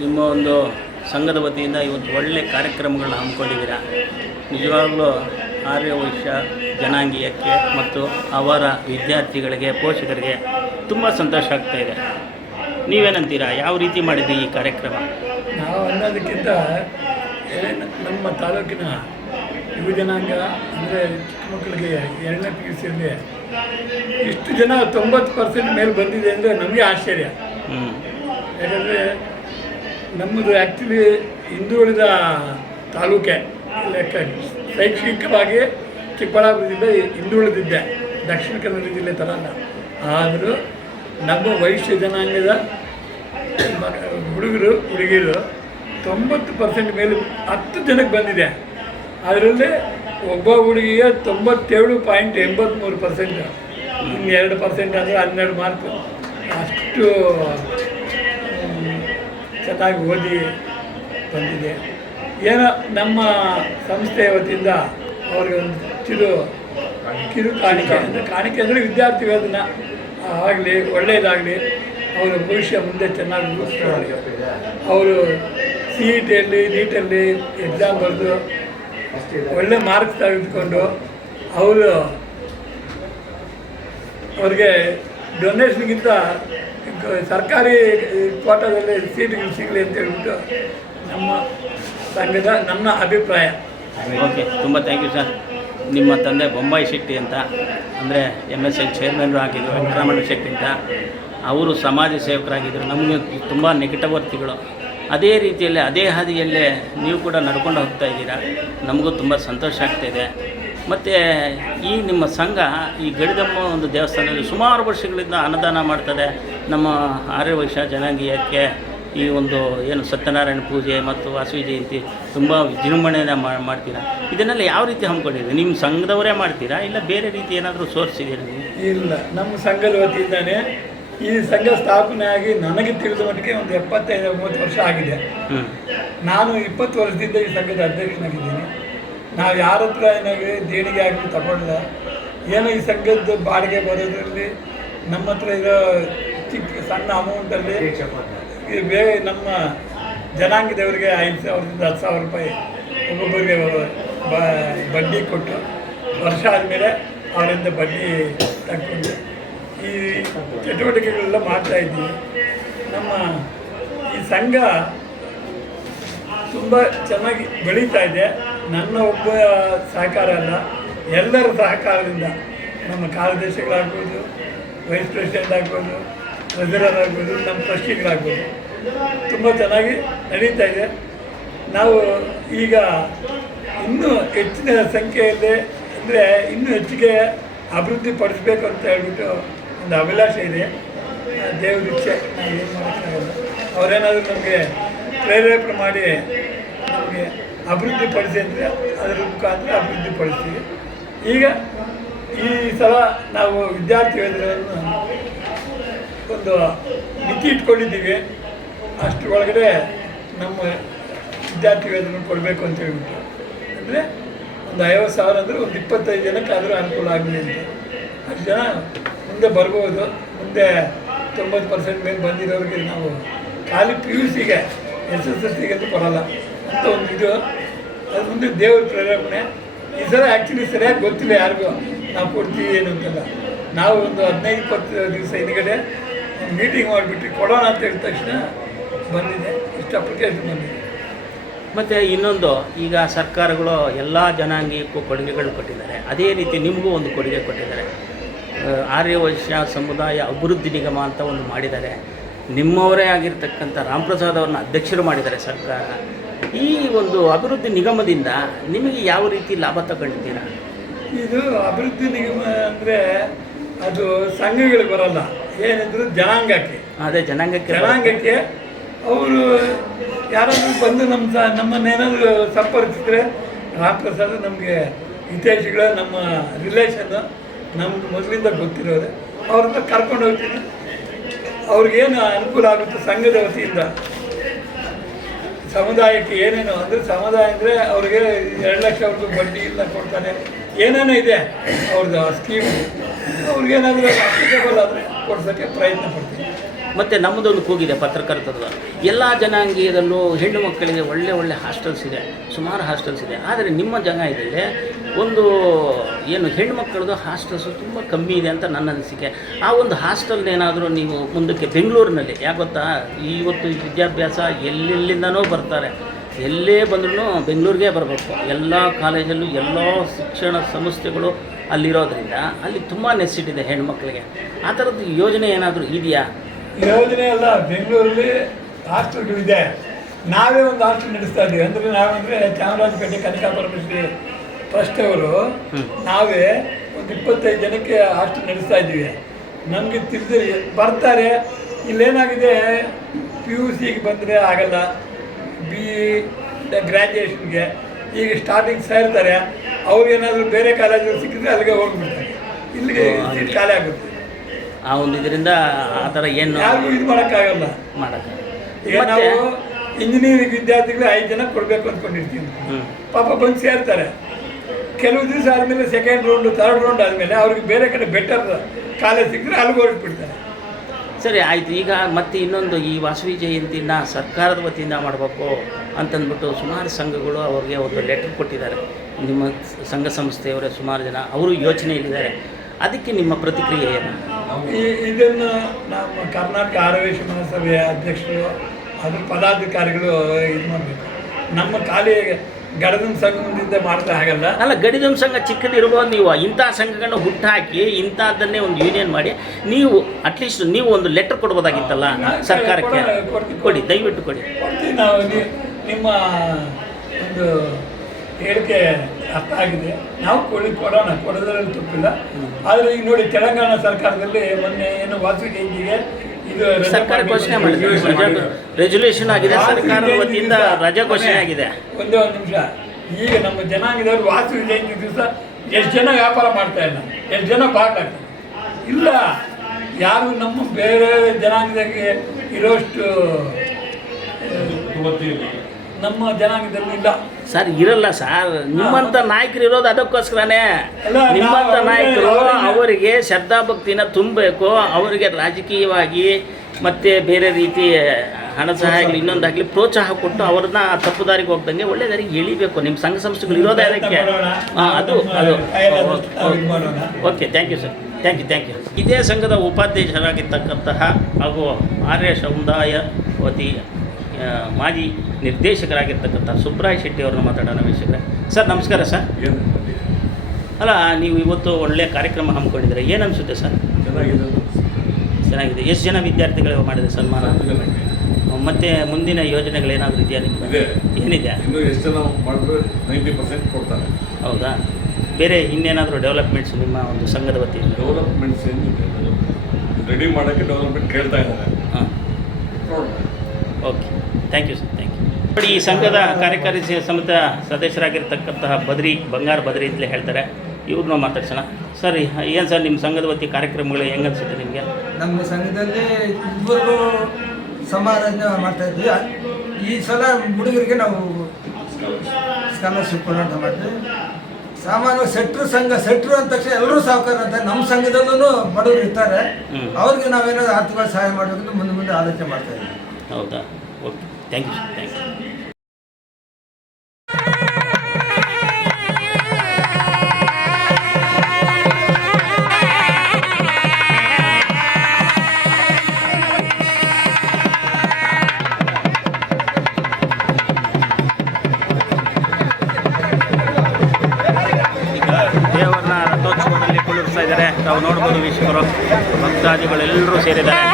ನಿಮ್ಮ ಒಂದು ಸಂಘದ ವತಿಯಿಂದ ಇವತ್ತು ಒಳ್ಳೆ ಕಾರ್ಯಕ್ರಮಗಳನ್ನ ಹಮ್ಮಿಕೊಂಡಿದ್ದೀರಾ. ನಿಜವಾಗಲೂ ಆರ್ಯವೈಶ್ಯ ಜನಾಂಗೀಯಕ್ಕೆ ಮತ್ತು ಅವರ ವಿದ್ಯಾರ್ಥಿಗಳಿಗೆ ಪೋಷಕರಿಗೆ ತುಂಬ ಸಂತೋಷ ಆಗ್ತಾಯಿದೆ. ನೀವೇನಂತೀರಾ? ಯಾವ ರೀತಿ ಮಾಡಿದ್ದೀವಿ ಈ ಕಾರ್ಯಕ್ರಮ? ನಾವು ಅನ್ನೋದಕ್ಕಿಂತ ನಮ್ಮ ತಾಲೂಕಿನ ಯುವ ಜನಾಂಗ ಅಂದರೆ ಚಿಕ್ಕ ಮಕ್ಕಳಿಗೆ 2ನೇ PUCಯಲ್ಲಿ ಇಷ್ಟು ಜನ 90% ಮೇಲೆ ಬಂದಿದೆ ಅಂದರೆ ನಮಗೆ ಆಶ್ಚರ್ಯ. ಯಾಕಂದರೆ ನಮ್ಮದು ಆ್ಯಕ್ಚುಲಿ ಹಿಂದುಳಿದ ತಾಲೂಕೆ ಲೆಕ್ಕ. ಶೈಕ್ಷಣಿಕವಾಗಿ ಚಿಕ್ಕಬಳ್ಳಾಪುರ ಜಿಲ್ಲೆ ಹಿಂದುಳಿದಿದ್ದೆ, ದಕ್ಷಿಣ ಕನ್ನಡ ಜಿಲ್ಲೆ ಥರ ಅಲ್ಲ. ಆದರೂ ನಮ್ಮ ವೈಶ್ಯ ಜನಾಂಗದ ಹುಡುಗರು ಹುಡುಗಿಯರು 90% ಮೇಲೆ 10 ಜನಕ್ಕೆ ಬಂದಿದೆ. ಅದರಲ್ಲಿ ಒಬ್ಬ ಹುಡುಗಿಗೆ 97.83%. ಇನ್ನು 2% ಅಂದರೆ 12 ಮಾರ್ಕು. ಅಷ್ಟು ಚೆನ್ನಾಗಿ ಓದಿ ಬಂದಿದೆ. ಏನೋ ನಮ್ಮ ಸಂಸ್ಥೆಯ ವತಿಯಿಂದ ಅವ್ರಿಗೆ ಒಂದು ಕಿರು ಕಾಣಿಕೆ ಅಂದರೆ ವಿದ್ಯಾರ್ಥಿ ವೇತನ ಆಗಲಿ, ಒಳ್ಳೆಯದಾಗಲಿ, ಅವರ ಭವಿಷ್ಯ ಮುಂದೆ ಚೆನ್ನಾಗಿ ರೂಪಿಸ್ಕೊಳ್ಳಿ. ಅವರು CETಯಲ್ಲಿ ನೀಟಲ್ಲಿ ಎಕ್ಸಾಮ್ ಬರೆದು ಒಳ್ಳೆ ಮಾರ್ಕ್ಸ್ ತೆಗೆದುಕೊಂಡು ಅವ್ರಿಗೆ ಡೊನೇಷನ್ಗಿಂತ ಸರ್ಕಾರಿ ಕೋಟಾದಲ್ಲಿ ಸೀಟ್ಗಳು ಸಿಗಲಿ ಅಂತ ಹೇಳ್ಬಿಟ್ಟು ನಮ್ಮ ಸಂಘದ ನನ್ನ ಅಭಿಪ್ರಾಯ. ಓಕೆ, ತುಂಬ ಥ್ಯಾಂಕ್ ಯು ಸರ್. ನಿಮ್ಮ ತಂದೆ ಬೊಂಬಾಯಿ ಶೆಟ್ಟಿ ಅಂತ, ಅಂದರೆ MSN ಚೇರ್ಮನ್ರು ಆಗಿದ್ದರು, ವೆಂಕಟರಮಣ ಶೆಟ್ಟಿ ಅಂತ. ಅವರು ಸಮಾಜ ಸೇವಕರಾಗಿದ್ದರು. ನಮಗೆ ತುಂಬ ನೆಗೆಟವರ್ತಿಗಳು. ಅದೇ ರೀತಿಯಲ್ಲಿ ಅದೇ ಹಾದಿಯಲ್ಲೇ ನೀವು ಕೂಡ ನಡ್ಕೊಂಡು ಹೋಗ್ತಾ ಇದ್ದೀರಾ. ನಮಗೂ ತುಂಬ ಸಂತೋಷ ಆಗ್ತಾಯಿದೆ. ಮತ್ತು ಈ ನಿಮ್ಮ ಸಂಘ ಈ ಗಡಿದಮ್ಮ ಒಂದು ದೇವಸ್ಥಾನದಲ್ಲಿ ಸುಮಾರು ವರ್ಷಗಳಿಂದ ಅನುದಾನ ಮಾಡ್ತದೆ. ನಮ್ಮ ಆರ್ಯವೈಶ್ಯ ಜನಾಂಗೀಯಕ್ಕೆ ಈ ಒಂದು ಏನು ಸತ್ಯನಾರಾಯಣ ಪೂಜೆ ಮತ್ತು ವಾಸವಿ ಜಯಂತಿ ತುಂಬ ವಿಜೃಂಭಣೆಯಿಂದ ಮಾಡ್ತೀರಾ. ಇದನ್ನೆಲ್ಲ ಯಾವ ರೀತಿ ಹಮ್ಮಿಕೊಂಡಿದ್ದೀರಿ? ನಿಮ್ಮ ಸಂಘದವರೇ ಮಾಡ್ತೀರಾ ಇಲ್ಲ ಬೇರೆ ರೀತಿ ಏನಾದರೂ ಸೋರ್ಸ್ ಇದೆಯಾ ನಿಮಗೆ? ಇಲ್ಲ, ನಮ್ಮ ಸಂಘದ ವತಿಯಿಂದಾನೇ ಈ ಸಂಘ ಸ್ಥಾಪನೆ ಆಗಿ ನನಗೆ ತಿಳಿದ ಮಟ್ಟಿಗೆ ಒಂದು 25-30 ವರ್ಷ ಆಗಿದೆ. ನಾನು 20 ವರ್ಷದಿಂದ ಈ ಸಂಘದ ಅಧ್ಯಕ್ಷನಾಗಿದ್ದೀನಿ. ನಾವು ಯಾರ ಹತ್ರ ಏನಾಗಿ ದೇಣಿಗೆ ಆಗಲಿ ತಗೊಳ್ಳ. ಏನೋ ಈ ಸಂಘದ ಬಾಡಿಗೆ ಬರೋದ್ರಲ್ಲಿ ನಮ್ಮ ಹತ್ರ ಇರೋ ಚಿಕ್ಕ ಸಣ್ಣ ಅಮೌಂಟಲ್ಲಿ ಬೇರೆ ನಮ್ಮ ಜನಾಂಗದವರಿಗೆ 5,000ದಿಂದ 10,000 ರೂಪಾಯಿ ಒಬ್ಬೊಬ್ಬರಿಗೆ ಬಡ್ಡಿ ಕೊಟ್ಟು ವರ್ಷ ಆದಮೇಲೆ ಅವರಿಂದ ಬಡ್ಡಿ ತಗೊಂಡು ಈ ಚಟುವಟಿಕೆಗಳೆಲ್ಲ ಮಾಡ್ತಾಯಿದ್ದೀವಿ. ನಮ್ಮ ಈ ಸಂಘ ತುಂಬ ಚೆನ್ನಾಗಿ ಬೆಳೀತಾ ಇದೆ. ನನ್ನ ಒಬ್ಬ ಸಹಕಾರ ಅಲ್ಲ, ಎಲ್ಲರ ಸಹಕಾರದಿಂದ ನಮ್ಮ ಕಾರ್ಯದರ್ಶಿಗಳಾಗ್ಬೋದು, ವೈಸ್ ಪ್ರೆಸಿಡೆಂಟ್ ಆಗ್ಬೋದು, ಟ್ರೆಜರರ್ ಆಗ್ಬೋದು, ನಮ್ಮ ಟ್ರಸ್ಟಿಗಳಾಗ್ಬೋದು ತುಂಬ ಚೆನ್ನಾಗಿ ನಡೀತಾ ಇದೆ. ನಾವು ಈಗ ಇನ್ನೂ ಹೆಚ್ಚಿನ ಸಂಖ್ಯೆಯಲ್ಲಿ ಅಂದರೆ ಇನ್ನೂ ಹೆಚ್ಚಿಗೆ ಅಭಿವೃದ್ಧಿ ಪಡಿಸ್ಬೇಕು ಅಂತ ಹೇಳ್ಬಿಟ್ಟು ಒಂದು ಅಭಿಲಾಷೆ ಇದೆ. ದೇವ್ರ ಇಚ್ಛೆ, ನಾವು ಏನು ಮಾಡೋಕ್ಕಾಗಲ್ಲ. ಅವರೇನಾದರೂ ನಮಗೆ ಪ್ರೇರೇಪಣೆ ಮಾಡಿ ನಮಗೆ ಅಭಿವೃದ್ಧಿ ಪಡಿಸಿ ಅಂದರೆ ಅದರ ಮುಖಾಂತರ ಅಭಿವೃದ್ಧಿ ಪಡಿಸ್ತೀವಿ. ಈಗ ಈ ಸಲ ನಾವು ವಿದ್ಯಾರ್ಥಿ ವೇತನವನ್ನು ಒಂದು ಮಿತಿ ಇಟ್ಕೊಂಡಿದ್ದೀವಿ. ಅಷ್ಟು ಒಳಗಡೆ ನಮ್ಮ ವಿದ್ಯಾರ್ಥಿ ವೇತನ ಕೊಡಬೇಕು ಅಂತ ಹೇಳ್ಬಿಟ್ಟು. ಅಂದರೆ ಒಂದು 50,000 ಅಂದರೆ ಒಂದು 25 ಜನಕ್ಕಾದರೂ ಅನುಕೂಲ ಆಗಲಿ ಅಂತ. ಅಷ್ಟು ಜನ ಮುಂದೆ ಬರ್ಬೋದು. ಮುಂದೆ 90% ಮೇಲೆ ಬಂದಿರೋರಿಗೆ ನಾವು ಖಾಲಿ PUCಗೆ SSLCಗೆ ಅಂತ ಕೊಡಲ್ಲ ಅಂತ ಒಂದು ಇದು. ಅದು ಮುಂದೆ ದೇವ್ರ ಪ್ರೇರೇಪಣೆ. ಈ ಸಲ ಆ್ಯಕ್ಚುಲಿ ಸರಿಯಾಗಿ ಗೊತ್ತಿಲ್ಲ ಯಾರಿಗೂ ನಾವು ಕೊಡ್ತೀವಿ ಏನು ಅಂತೆಲ್ಲ. ನಾವು ಒಂದು 15-20 ದಿವಸ ಹಿಂದ್ಗಡೆ ಮೀಟಿಂಗ್ ಮಾಡಿಬಿಟ್ಟು ಕೊಡೋಣ ಅಂತ ಹೇಳಿದ ತಕ್ಷಣ ಬಂದಿದೆ, ಇಷ್ಟು ಅಪ್ಲಿಕೇಶನ್ ಬಂದಿದೆ. ಮತ್ತು ಇನ್ನೊಂದು, ಈಗ ಸರ್ಕಾರಗಳು ಎಲ್ಲ ಜನಾಂಗೀಯಕ್ಕೂ ಕೊಡುಗೆಗಳು ಕೊಟ್ಟಿದ್ದಾರೆ. ಅದೇ ರೀತಿ ನಿಮಗೂ ಒಂದು ಕೊಡುಗೆ ಕೊಟ್ಟಿದ್ದಾರೆ. ಆರ್ಯವೈಶ್ಯ ಸಮುದಾಯ ಅಭಿವೃದ್ಧಿ ನಿಗಮ ಅಂತ ಒಂದು ಮಾಡಿದ್ದಾರೆ. ನಿಮ್ಮವರೇ ಆಗಿರ್ತಕ್ಕಂಥ ರಾಮಪ್ರಸಾದ್ ಅವ್ರನ್ನ ಅಧ್ಯಕ್ಷರು ಮಾಡಿದ್ದಾರೆ ಸರ್ಕಾರ. ಈ ಒಂದು ಅಭಿವೃದ್ಧಿ ನಿಗಮದಿಂದ ನಿಮಗೆ ಯಾವ ರೀತಿ ಲಾಭ ತಗೊಂಡಿದ್ದೀರಾ? ಇದು ಅಭಿವೃದ್ಧಿ ನಿಗಮ ಅಂದರೆ ಅದು ಸಂಘಗಳಿಗೆ ಬರಲ್ಲ, ಏನಿದ್ರು ಜನಾಂಗಕ್ಕೆ. ಅದೇ ಜನಾಂಗಕ್ಕೆ ಅವರು ಯಾರಾದರೂ ಬಂದು ನಮ್ಮನ್ನೇನಾದರೂ ಸಂಪರ್ಕಿಸಿದ್ರೆ ರಾಮಪ್ರಸಾದ್ ನಮಗೆ ಹಿತೈಷಿಗಳು, ನಮ್ಮ ರಿಲೇಷನ್ನು, ನಮ್ಗೆ ಮೊದಲಿಂದ ಗೊತ್ತಿರೋರೆ, ಅವ್ರನ್ನ ಕರ್ಕೊಂಡು ಹೋಗ್ತೀನಿ. ಅವ್ರಿಗೇನು ಅನುಕೂಲ ಆಗುತ್ತೆ ಸಂಘದ ವತಿಯಿಂದ, ಸಮುದಾಯಕ್ಕೆ ಏನೇನು ಅಂದರೆ ಸಮುದಾಯ ಅಂದರೆ ಅವ್ರಿಗೆ 2 ಲಕ್ಷವರೆಗೂ ಬಡ್ಡಿ ಇಲ್ಲ ಕೊಡ್ತಾರೆ, ಏನೇನೋ ಇದೆ ಅವ್ರದ್ದು ಸ್ಕೀಮ್, ಅವ್ರಿಗೇನಾದರೂ ಅಪ್ಲಿಕೇಬಲ್ ಆದರೆ ಕೊಡ್ಸೋಕ್ಕೆ ಪ್ರಯತ್ನ ಪಡ್ತೀವಿ. ಮತ್ತು ನಮ್ಮದೊಂದು ಕೂಗಿದೆ ಪತ್ರಕರ್ತರದ, ಎಲ್ಲ ಜನಾಂಗೀಯದಲ್ಲೂ ಹೆಣ್ಣು ಮಕ್ಕಳಿಗೆ ಒಳ್ಳೆ ಹಾಸ್ಟೆಲ್ಸ್ ಇದೆ, ಸುಮಾರು ಹಾಸ್ಟೆಲ್ಸ್ ಇದೆ. ಆದರೆ ನಿಮ್ಮ ಜನಾಂಗದಲ್ಲಿ ಒಂದು ಏನು ಹೆಣ್ಣು ಮಕ್ಕಳದು ಹಾಸ್ಟೆಲ್ಸು ತುಂಬ ಕಮ್ಮಿ ಇದೆ ಅಂತ ನನ್ನ ಅನಿಸಿಕೆ. ಆ ಒಂದು ಹಾಸ್ಟೆಲ್ನೇನಾದರೂ ನೀವು ಮುಂದಕ್ಕೆ ಬೆಂಗಳೂರಿನಲ್ಲಿ, ಯಾಕೆ ಗೊತ್ತಾ, ಇವತ್ತು ವಿದ್ಯಾಭ್ಯಾಸ ಎಲ್ಲೆಲ್ಲಿಂದನೋ ಬರ್ತಾರೆ, ಎಲ್ಲೇ ಬಂದ್ರೂ ಬೆಂಗಳೂರಿಗೆ ಬರಬೇಕು. ಎಲ್ಲ ಕಾಲೇಜಲ್ಲೂ ಎಲ್ಲ ಶಿಕ್ಷಣ ಸಂಸ್ಥೆಗಳು ಅಲ್ಲಿರೋದ್ರಿಂದ ಅಲ್ಲಿ ತುಂಬ ನೆಸಿಟಿ ಇದೆ ಹೆಣ್ಮಕ್ಳಿಗೆ. ಆ ಥರದ್ದು ಯೋಜನೆ ಏನಾದರೂ ಇದೆಯಾ? ಯೋಜನೆ ಅಲ್ಲ, ಬೆಂಗಳೂರಲ್ಲಿ ಹಾಸ್ಟೆಲ್ಗಳಿದೆ. ನಾವೇ ಒಂದು ಹಾಸ್ಟೆಲ್ ನಡೆಸ್ತಾ ಇದ್ದೀವಿ. ಅಂದರೆ ನಾವಂದರೆ ಚಾಮರಾಜಪೇಟೆ ಕನಿಕಾ ಪರಮೇಶ್ವರಿ ಟ್ರಸ್ಟ್ ಅವರು ನಾವೇ ಒಂದು 25 ಜನಕ್ಕೆ ಹಾಸ್ಟೆಲ್ ನಡೆಸ್ತಾ ಇದ್ದೀವಿ. ನಮಗೆ ತಿಳಿದು ಬರ್ತಾರೆ. ಇಲ್ಲೇನಾಗಿದೆ, PUCಗೆ ಬಂದರೆ ಆಗಲ್ಲ, BE ಗ್ರ್ಯಾಜುಯೇಷನ್ಗೆ ಈಗ ಸ್ಟಾರ್ಟಿಂಗ್ ಸೇರ್ತಾರೆ. ಅವ್ರಿಗೇನಾದರೂ ಬೇರೆ ಕಾಲೇಜಲ್ಲಿ ಸಿಕ್ಕಿದ್ರೆ ಅಲ್ಲಿಗೆ ಹೋಗ್ಬಿಡ್ತಾರೆ, ಇಲ್ಲಿಗೆ ಸೀಟ್ ಖಾಲಿ ಆಗುತ್ತೆ. ಆ ಒಂದು ಇದರಿಂದ ಆ ಥರ ಏನು ಯಾರಿಗೂ ಇದು ಮಾಡೋಕ್ಕಾಗಲ್ಲ. ಈಗ ನಾವು ಇಂಜಿನಿಯರಿಂಗ್ ವಿದ್ಯಾರ್ಥಿಗಳು 5 ಜನ ಕೊಡಬೇಕು ಅಂದ್ಕೊಂಡಿರ್ತೀವಿ. ಪಾಪ ಬಂದು ಸೇರ್ತಾರೆ. ಕೆಲವು ದಿವಸ ಆದಮೇಲೆ ಸೆಕೆಂಡ್ ರೌಂಡು, ಥರ್ಡ್ ರೌಂಡ್ ಆದಮೇಲೆ ಅವ್ರಿಗೆ ಬೇರೆ ಕಡೆ ಬೆಟರ್ ಕಾಲೇಜ್ ಸಿಕ್ಕರೆ ಅಲ್ಲಿಗೆ ಹೊರಟ್ಬಿಡ್ತಾರೆ. ಸರಿ, ಆಯಿತು. ಈಗ ಮತ್ತೆ ಇನ್ನೊಂದು, ಈ ವಾಸವಿ ಜಯಂತಿನ ಸರ್ಕಾರದ ವತಿಯಿಂದ ಮಾಡಬೇಕು ಅಂತಂದ್ಬಿಟ್ಟು ಸುಮಾರು ಸಂಘಗಳು ಅವ್ರಿಗೆ ಒಂದು ಲೆಟರ್ ಕೊಟ್ಟಿದ್ದಾರೆ. ನಿಮ್ಮ ಸಂಘ ಸಂಸ್ಥೆಯವರೇ ಸುಮಾರು ಜನ ಅವರು ಯೋಚನೆಯಲ್ಲಿದ್ದಾರೆ. ಅದಕ್ಕೆ ನಿಮ್ಮ ಪ್ರತಿಕ್ರಿಯೆ ಏನು? ಇದನ್ನು ನಮ್ಮ ಕರ್ನಾಟಕ ಆರ್ಯವೈಶ್ಯ ಮಹಾಸಭೆಯ ಅಧ್ಯಕ್ಷರು, ಅದ್ರ ಪದಾಧಿಕಾರಿಗಳು ಇದು ಮಾಡಬೇಕು. ನಮ್ಮ ಖಾಲಿ ಗಡದಂ ಸಂಘದಿಂದ ಮಾಡ್ತಾ ಆಗಲ್ಲ. ಅಲ್ಲ, ಗಡಿದಂ ಸಂಘ ಚಿಕ್ಕದಿರ್ಬೋದು. ನೀವು ಇಂಥ ಸಂಘಗಳನ್ನ ಹುಟ್ಟಾಕಿ ಇಂಥದ್ದನ್ನೇ ಒಂದು ಯೂನಿಯನ್ ಮಾಡಿ ನೀವು ಅಟ್ಲೀಸ್ಟ್ ನೀವು ಒಂದು ಲೆಟರ್ ಕೊಡ್ಬೋದಾಗಿತ್ತಲ್ಲ ಸರ್ಕಾರಕ್ಕೆ. ಕೊಡಿ, ದಯವಿಟ್ಟು ಕೊಡಿ. ಕೊಡ್ತೀವಿ ನಾವು. ನಿಮ್ಮ ಒಂದು ಹೇಳಿಕೆ ಅರ್ಥ ಆಗಿದೆ, ನಾವು ಕೊಡೋಣ, ಕೊಡೋದ್ರಲ್ಲಿ ತಪ್ಪಿಲ್ಲ. ಆದರೆ ಈಗ ನೋಡಿ, ತೆಲಂಗಾಣ ಸರ್ಕಾರದಲ್ಲಿ ಮೊನ್ನೆ ಏನು ವಾಸವಿ ಜಯಂತಿಗೆ ಇದು ಸರ್ಕಾರ ಘೋಷಣೆ ಮಾಡಿದೆ, ರೆಸಲ್ಯೂಷನ್ ಆಗಿದೆ, ಸರ್ಕಾರದ ವತಿಯಿಂದ ರಜೆ ಘೋಷಣೆ ಆಗಿದೆ. ಒಂದೇ ಒಂದು ನಿಮಿಷ. ಈಗ ನಮ್ಮ ಜನಾಂಗದವರು ವಾಸವಿ ಜಯಂತಿ ದಿವಸ ಎಷ್ಟು ಜನ ವ್ಯಾಪಾರ ಮಾಡ್ತಾ ಇಲ್ಲ, ಎಷ್ಟು ಜನ ಭಾಗಾಗ್ತಾರೆ ಇಲ್ಲ. ಯಾರು ನಮ್ಮ ಬೇರೆ ಜನಾಂಗದಾಗೆ ಇರೋಷ್ಟು ನಮ್ಮ ಜನಾಂಗದಲ್ಲಿ ಇಲ್ಲ ಸರ್, ಇರಲ್ಲ ಸರ್. ನಿಮ್ಮಂಥ ನಾಯಕರು ಇರೋದು ಅದಕ್ಕೋಸ್ಕರನೇ. ನಿಮ್ಮಂಥ ನಾಯಕರು ಅವರಿಗೆ ಶ್ರದ್ಧಾಭಕ್ತಿನ ತುಂಬಬೇಕು. ಅವರಿಗೆ ರಾಜಕೀಯವಾಗಿ ಮತ್ತು ಬೇರೆ ರೀತಿ ಹಣ ಸಹಾಯಗಳು ಇನ್ನೊಂದಾಗಲಿ ಪ್ರೋತ್ಸಾಹ ಕೊಟ್ಟು ಅವ್ರನ್ನ ತಪ್ಪು ದಾರಿಗೆ ಹೋಗ್ದಂಗೆ ಒಳ್ಳೆ ದಾರಿಗೆ ಎಳಿಬೇಕು. ನಿಮ್ಮ ಸಂಘ ಸಂಸ್ಥೆಗಳು ಇರೋದೇ ಅದಕ್ಕೆ. ಅದು okay, thank you sir, thank you. ಇದೇ ಸಂಘದ ಉಪಾಧ್ಯಕ್ಷರಾಗಿರ್ತಕ್ಕಂತಹ ಹಾಗೂ ಆರ್ಯ ಸಮುದಾಯ ವತಿ ಮಾಜಿ ನಿರ್ದೇಶಕರಾಗಿರ್ತಕ್ಕಂಥ ಸುಬ್ರಾಯ್ ಶೆಟ್ಟಿ ಅವ್ರನ್ನ ಮಾತಾಡೋಣ ವೀಕ್ಷಕರೇ. ಸರ್ ನಮಸ್ಕಾರ ಸರ್. ಅಲ್ಲ, ನೀವು ಇವತ್ತು ಒಳ್ಳೆಯ ಕಾರ್ಯಕ್ರಮ ಹಮ್ಮಿಕೊಂಡಿದ್ದೀರಾ, ಏನು ಅನಿಸುತ್ತೆ ಸರ್? ಚೆನ್ನಾಗಿದೆ. ಎಷ್ಟು ಜನ ವಿದ್ಯಾರ್ಥಿಗಳು ಮಾಡಿದೆ ಸನ್ಮಾನ? ಮತ್ತು ಮುಂದಿನ ಯೋಜನೆಗಳೇನಾದರೂ ಇದೆಯಾ ನಿಮಗೆ? ಏನಿದೆ? ಇನ್ನೂ ಎಷ್ಟು ಜನ ಮಾಡಿದ್ರೆ 90% ಕೊಡ್ತಾರೆ. ಹೌದಾ? ಬೇರೆ ಇನ್ನೇನಾದರೂ ಡೆವಲಪ್ಮೆಂಟ್ಸ್ ನಿಮ್ಮ ಒಂದು ಸಂಘದ ವತಿಯಿಂದ? ಡೆವಲಪ್ಮೆಂಟ್ಸ್ ಏನಿದೆ, ರೆಡಿ ಮಾಡೋಕ್ಕೆ ಡೆವಲಪ್ಮೆಂಟ್ ಕೇಳ್ತಾ ಇದ್ದಾರೆ. ಹಾಂ, okay, thank you sir, thank you. ನೋಡಿ, ಈ ಸಂಘದ ಕಾರ್ಯಕಾರಿ ಸಮಿತಿ ಸದಸ್ಯರಾಗಿರ್ತಕ್ಕಂತಹ ಬಂಗಾರ ಬದ್ರಿ ಅಂತಲೇ ಹೇಳ್ತಾರೆ. ಇವ್ರನ್ನ ಮಾತಾಡ್ಸೋಣ. ಸರ್, ಏನು ಸರ್ ನಿಮ್ಮ ಸಂಘದ ವತಿ ಕಾರ್ಯಕ್ರಮಗಳು ಹೆಂಗೆ ಅನಿಸುತ್ತೆ ನಿಮಗೆ? ನಮ್ಮ ಸಂಘದಲ್ಲಿ ಇದುವರೆಗೂ ಸಮಾರಾಧನೆ ಮಾಡ್ತಾಯಿದ್ವಿ. ಈ ಸಲ ಹುಡುಗರಿಗೆ ನಾವು ಸ್ಕಾಲರ್ಶಿಪ್ ಕೊಡೋಣ ಮಾಡಿದ್ವಿ. ಸಾಮಾನ್ಯವಾಗಿ ಸೆಟ್ರು ಅಂದ ತಕ್ಷಣ ಎಲ್ಲರೂ ಸಾವುಕಾರ ಅಂತ. ನಮ್ಮ ಸಂಘದಲ್ಲೂ ಬಡವರು ಇರ್ತಾರೆ, ಅವ್ರಿಗೆ ನಾವೇನಾದ್ರು ಆರ್ಥಿಕ ಸಹಾಯ ಮಾಡಬೇಕಂತ ಮುಂದೆ ಆಲೋಚನೆ ಮಾಡ್ತಾ ಇದ್ದೀವಿ. ಹೌದಾ? Okay, thank you sir, thank you. ದೇವರನ್ನ ರಥೋತ್ಸವದಲ್ಲಿ ಕುಳ್ಳಿರ್ಸ್ತಾ ಇದ್ದಾರೆ. ನಾವು ನೋಡ್ಬೋದು ವೀಕ್ಷಕರು, ಭಕ್ತಾದಿಗಳೆಲ್ಲರೂ ಸೇರಿದ್ದಾರೆ.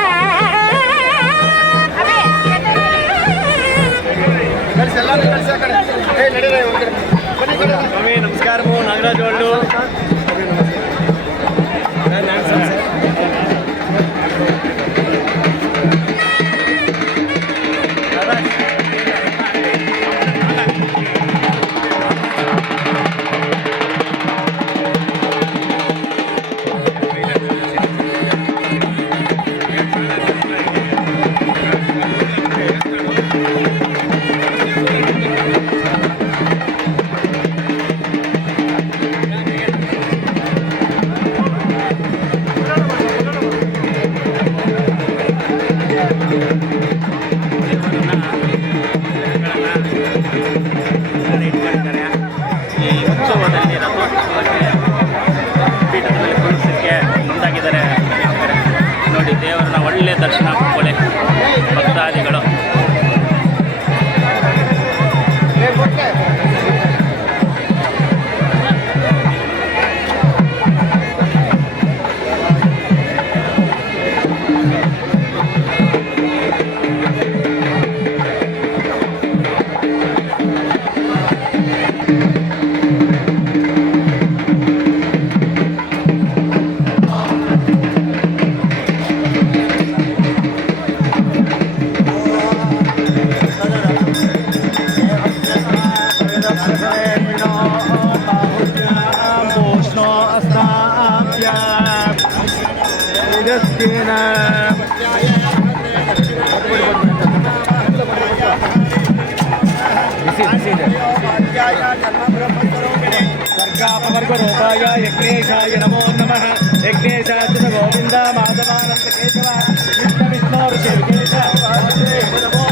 ನಮಸ್ಕಾರ, ನಾಗರಾಜ್ ಒಳ್ಳು. ನೋಡಿ ದೇವರನ್ನ ಒಳ್ಳೆ ದರ್ಶನ ಪಡ್ಕೊಳ್ಳಿ ಭಕ್ತಾದಿಗಳು. ಸರ್ಗಾಪವರ್ಗರೂಪಾಯ ಯಜ್ಞೇಶಾಯ ನಮೋ ನಮಃ. ಯಜ್ಞೇಶಾಯ ಗೋವಿಂದ ಮಾಧವಾನಂದ ಕೇಶವ ವಿಷ್ಣು ಋಷಿಕೇಶ ನಮೋ.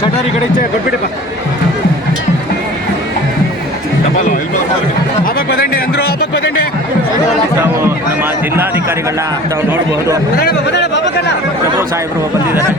ಶಟರ್ ಈ ಕಡೆ ಇಚ್ಛೆ ಕೊಟ್ಬಿಡಪ್ಪ. ತಾವು ನಮ್ಮ ಜಿಲ್ಲಾಧಿಕಾರಿಗಳನ್ನ ತಾವು ನೋಡಬಹುದು. ಪ್ರಭು ಸಾಹೇಬರು ಬಂದಿದ್ದಾರೆ.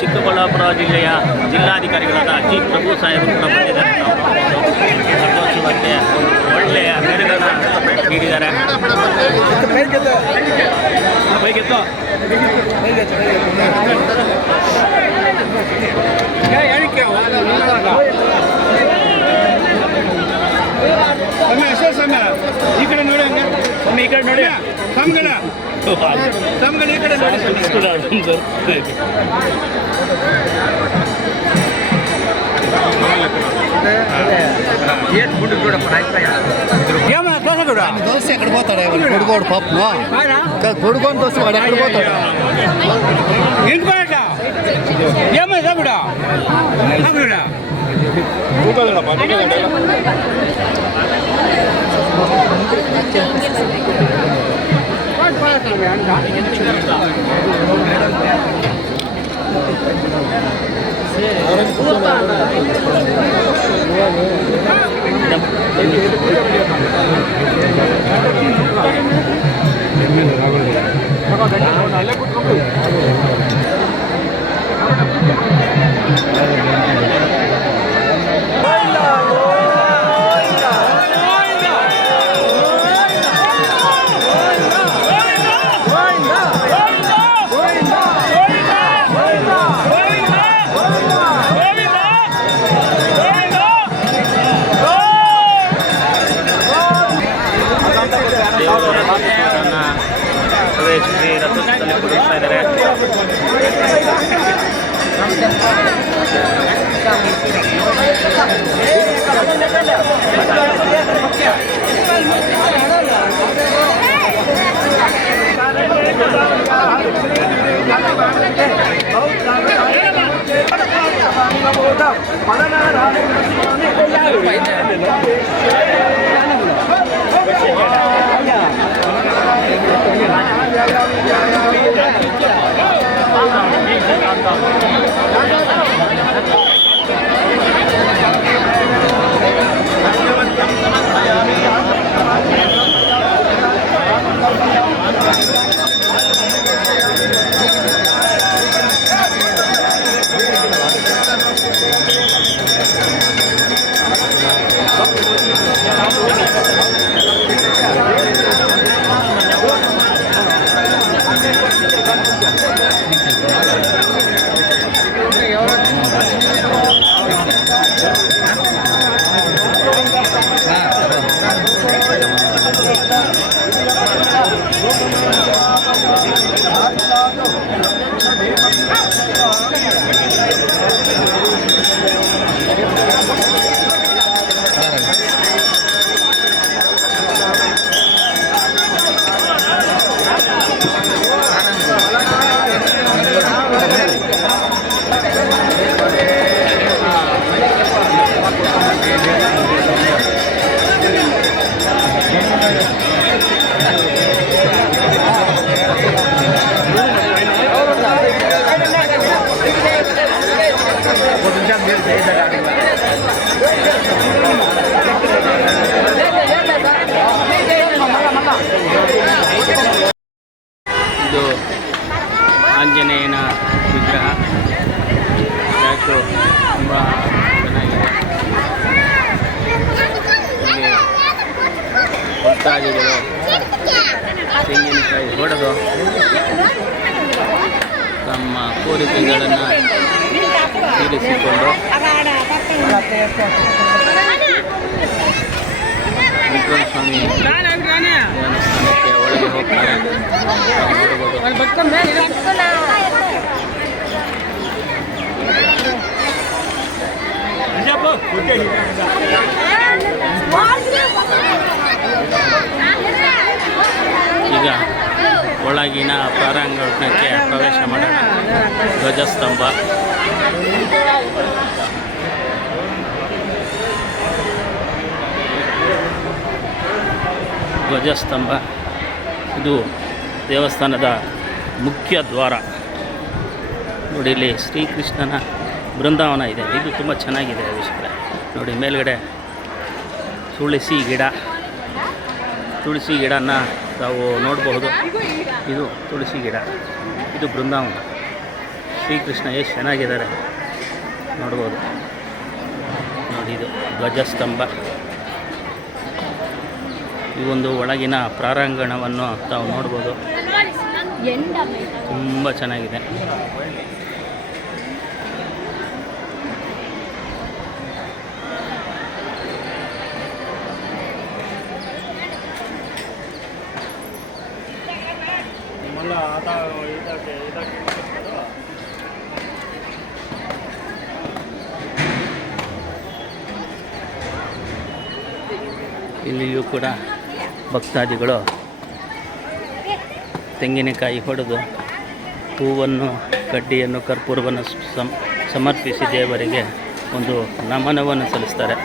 ಚಿಕ್ಕಬಳ್ಳಾಪುರ ಜಿಲ್ಲೆಯ ಜಿಲ್ಲಾಧಿಕಾರಿಗಳಾದ ಜಿ ಪ್ರಭು ಸಾಹೇಬರು ಕೂಡ ಬಂದಿದ್ದಾರೆ. ರಥೋತ್ಸವಕ್ಕೆ ಒಳ್ಳೆಯ ಮೆರುಗನ್ನು ನೀಡಿದ್ದಾರೆ. ಈ ಕಡೆ ನೋಡಿ, ಈ ಕಡೆ ನೋಡಿ, ಸಮಗಣ ಈ ಕಡೆ ನೋಡಿ ಸರ್. దోశ ఎక్కడ పోతాడు కొడుకోడు పాపను కొడుకొని దోశ వాడు ఎక్కడ పోతాడు ఏమైందా కూడా ಇದು ಆಂಜನೇಯನ ವಿಗ್ರಹ ಸ್ಟ್ಯಾಚು ತುಂಬ ಚೆನ್ನಾಗಿದೆ. ಇಲ್ಲಿ ಭಕ್ತಾದಿಗಳು ತೆಂಗಿನಕಾಯಿ ಹೊಡೆದು ತಮ್ಮ ಕೋರಿಕೆಗಳನ್ನು ತೀರಿಸಿಕೊಂಡು ವಿಕ್ರಮ ಸ್ವಾಮಿ ದೇವಸ್ಥಾನಕ್ಕೆ ಒಳಗೆ ಹೋಗ್ತಾರೆ. ಈಗ ಒಳಗಿನ ಪ್ರಾರಂಗಣಕ್ಕೆ ಪ್ರವೇಶ ಮಾಡೋಣ. ಧ್ವಜಸ್ತಂಭ, ಧ್ವಜಸ್ತಂಭ ಇದು ದೇವಸ್ಥಾನದ ಮುಖ್ಯ ದ್ವಾರ. ನೋಡಿ, ಇಲ್ಲಿ ಶ್ರೀಕೃಷ್ಣನ ಬೃಂದಾವನ ಇದೆ. ಇದು ತುಂಬ ಚೆನ್ನಾಗಿದೆ ವೀಕ್ಷಕರೇ. ನೋಡಿ, ಮೇಲ್ಗಡೆ ತುಳಸಿ ಗಿಡನ ತಾವು ನೋಡಬಹುದು. ಇದು ತುಳಸಿ ಗಿಡ, ಇದು ಬೃಂದಾವನ. ಶ್ರೀಕೃಷ್ಣ ಎಷ್ಟು ಚೆನ್ನಾಗಿದ್ದಾರೆ ನೋಡ್ಬೋದು. ನೋಡಿ, ಇದು ಧ್ವಜಸ್ತಂಭ. ಈ ಒಂದು ಒಳಗಿನ ಪ್ರಾರಂಗಣವನ್ನು ತಾವು ನೋಡ್ಬೋದು. ತುಂಬ ಚೆನ್ನಾಗಿದೆ. ಇಲ್ಲಿಯೂ ಕೂಡ ಭಕ್ತಾದಿಗಳು ತೆಂಗಿನಕಾಯಿ ಹೊಡೆದು ಹೂವನ್ನು, ಕಡ್ಡಿಯನ್ನು, ಕರ್ಪೂರವನ್ನು ಸಮರ್ಪಿಸಿ ದೇವರಿಗೆ ಒಂದು ನಮನವನ್ನು ಸಲ್ಲಿಸ್ತಾರೆ.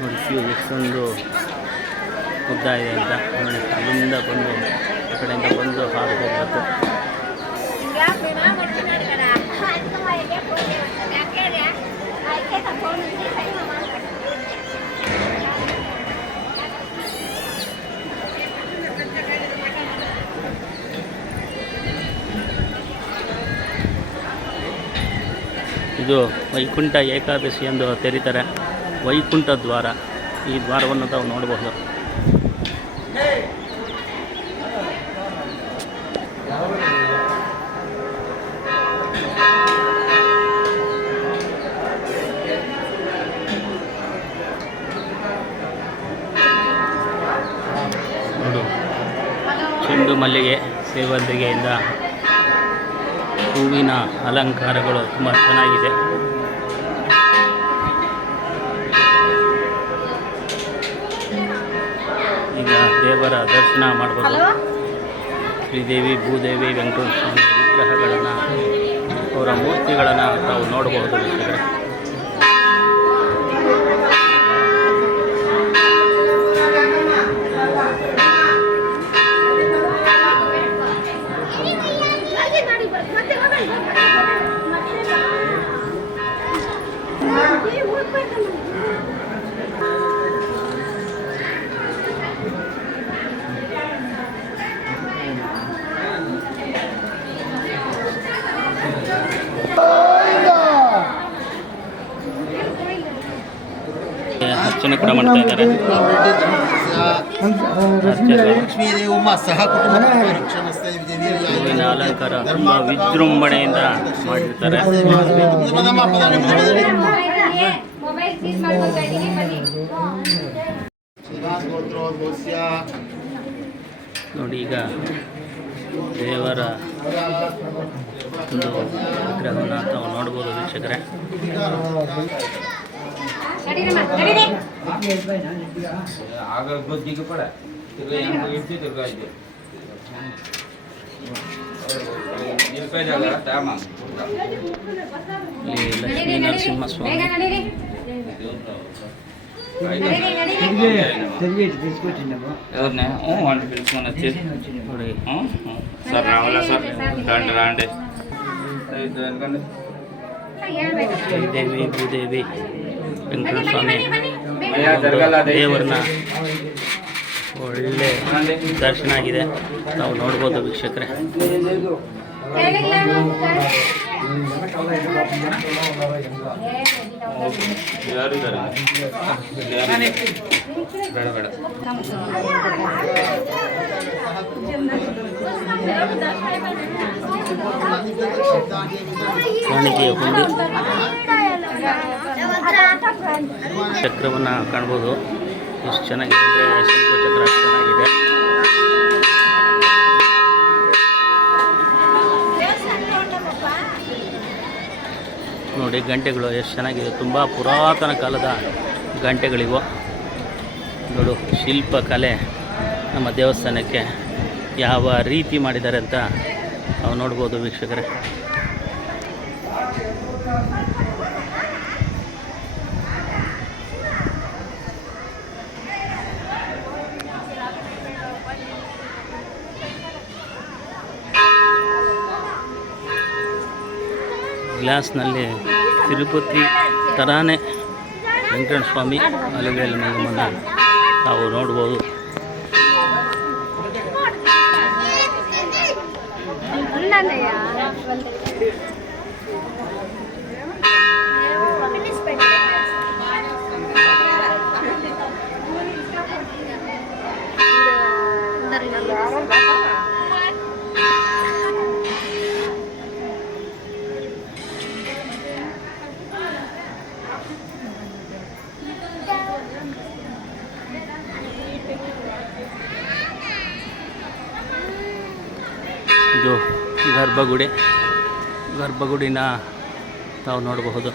ನೋಡಿ, ಎಷ್ಟೊಂದು ಉದ್ದ ಇದೆ ಅಂತ. ನೋಡಿ, ಅಲ್ಲಿಂದ ಬಂದು ಆ ಕಡೆಯಿಂದ ಬಂದು ಹಾದು ಹೋಗಬೇಕು. ಇದು ವೈಕುಂಠ ಏಕಾದಶಿ ಎಂದು ತೆರೀತಾರೆ. ವೈಕುಂಠ ದ್ವಾರ. ಈ ದ್ವಾರವನ್ನು ತಾವು ನೋಡಬಹುದು. ನೋಡು, ಚೆಂಡು ಮಲ್ಲಿಗೆ, ಸೇವಂತಿಗೆಯಿಂದ ಹೂವಿನ ಅಲಂಕಾರಗಳು ತುಂಬ ಚೆನ್ನಾಗಿದೆ. ಈಗ ದೇವರ ದರ್ಶನ ಮಾಡ್ಬೋದು. ಶ್ರೀದೇವಿ, ಭೂದೇವಿ, ವೆಂಕಟೇಶ್ವರ ಸ್ವಾಮಿ ವಿಗ್ರಹಗಳನ್ನು, ಅವರ ಮೂರ್ತಿಗಳನ್ನು ತಾವು ನೋಡಬಹುದು ವೀಕ್ಷಕರೇ. ಅರ್ಚನೆ ಕೂಡ ಮಾಡ್ತಾ ಇದ್ದಾರೆ. ಲಕ್ಷ್ಮೀದೇವಿ ಉಮ್ಮ ಸಹ ಕುಟುಂಬ ಹೂವಿನ ಅಲಂಕಾರ ತುಂಬ ವಿಜೃಂಭಣೆಯಿಂದ ಮಾಡಿರ್ತಾರೆ. ನೋಡಿ, ಈಗ ದೇವರ ಒಂದು ವಿಗ್ರಹವನ್ನು ತಾವು ನೋಡ್ಬೋದು ವೀಕ್ಷಕರೇ. ಇಲ್ಲಿ ಲಕ್ಷ್ಮೀ ನರಸಿಂಹಸ್ವಾಮಿ, ಸರ್ ರಾವಲ ಸರ್ ರಾಂಡೆ ಶ್ರೀದೇವಿ, ಭೂದೇವಿ, ವೆಂಕಟೇಶ್ವರ ಸ್ವಾಮಿ ದೇವರನ್ನ ಒಳ್ಳೆ ದರ್ಶನ ಆಗಿದೆ, ನಾವು ನೋಡ್ಬೋದು ವೀಕ್ಷಕರೇ. ಯಾರಿದ್ದಾರೆ? ಬೇಡ ಬೇಡ. ಕಾಣಿಕೆಯ ಹುಂಡಿ ಚಕ್ರವನ್ನು ಕಾಣ್ಬೋದು. ಎಷ್ಟು ಚೆನ್ನಾಗಿದೆ ಅಂದರೆ ಶಿಲ್ಪ ಚಕ್ರ ಚೆನ್ನಾಗಿದೆ. ನೋಡಿ, ಗಂಟೆಗಳು ಎಷ್ಟು ಚೆನ್ನಾಗಿದೆ, ತುಂಬ ಪುರಾತನ ಕಾಲದ ಗಂಟೆಗಳಿವು. ನೋಡು, ಶಿಲ್ಪಕಲೆ ನಮ್ಮ ದೇವಸ್ಥಾನಕ್ಕೆ ಯಾವ ರೀತಿ ಮಾಡಿದ್ದಾರೆ ಅಂತ ನಾವು ನೋಡ್ಬೋದು ವೀಕ್ಷಕರೇ. ಗ್ಲಾಸ್ನಲ್ಲಿ ತಿರುಪತಿ ಥರಾನೇ ವೆಂಕಟೇಶ್ವರ ಸ್ವಾಮಿ ಅಲುವೇಲು ಮಂಗಮ್ಮನ ನಾವು ನೋಡ್ಬೋದು. ಇದು ಗರ್ಭಗುಡಿನ ತಾವು ನೋಡಬಹುದು.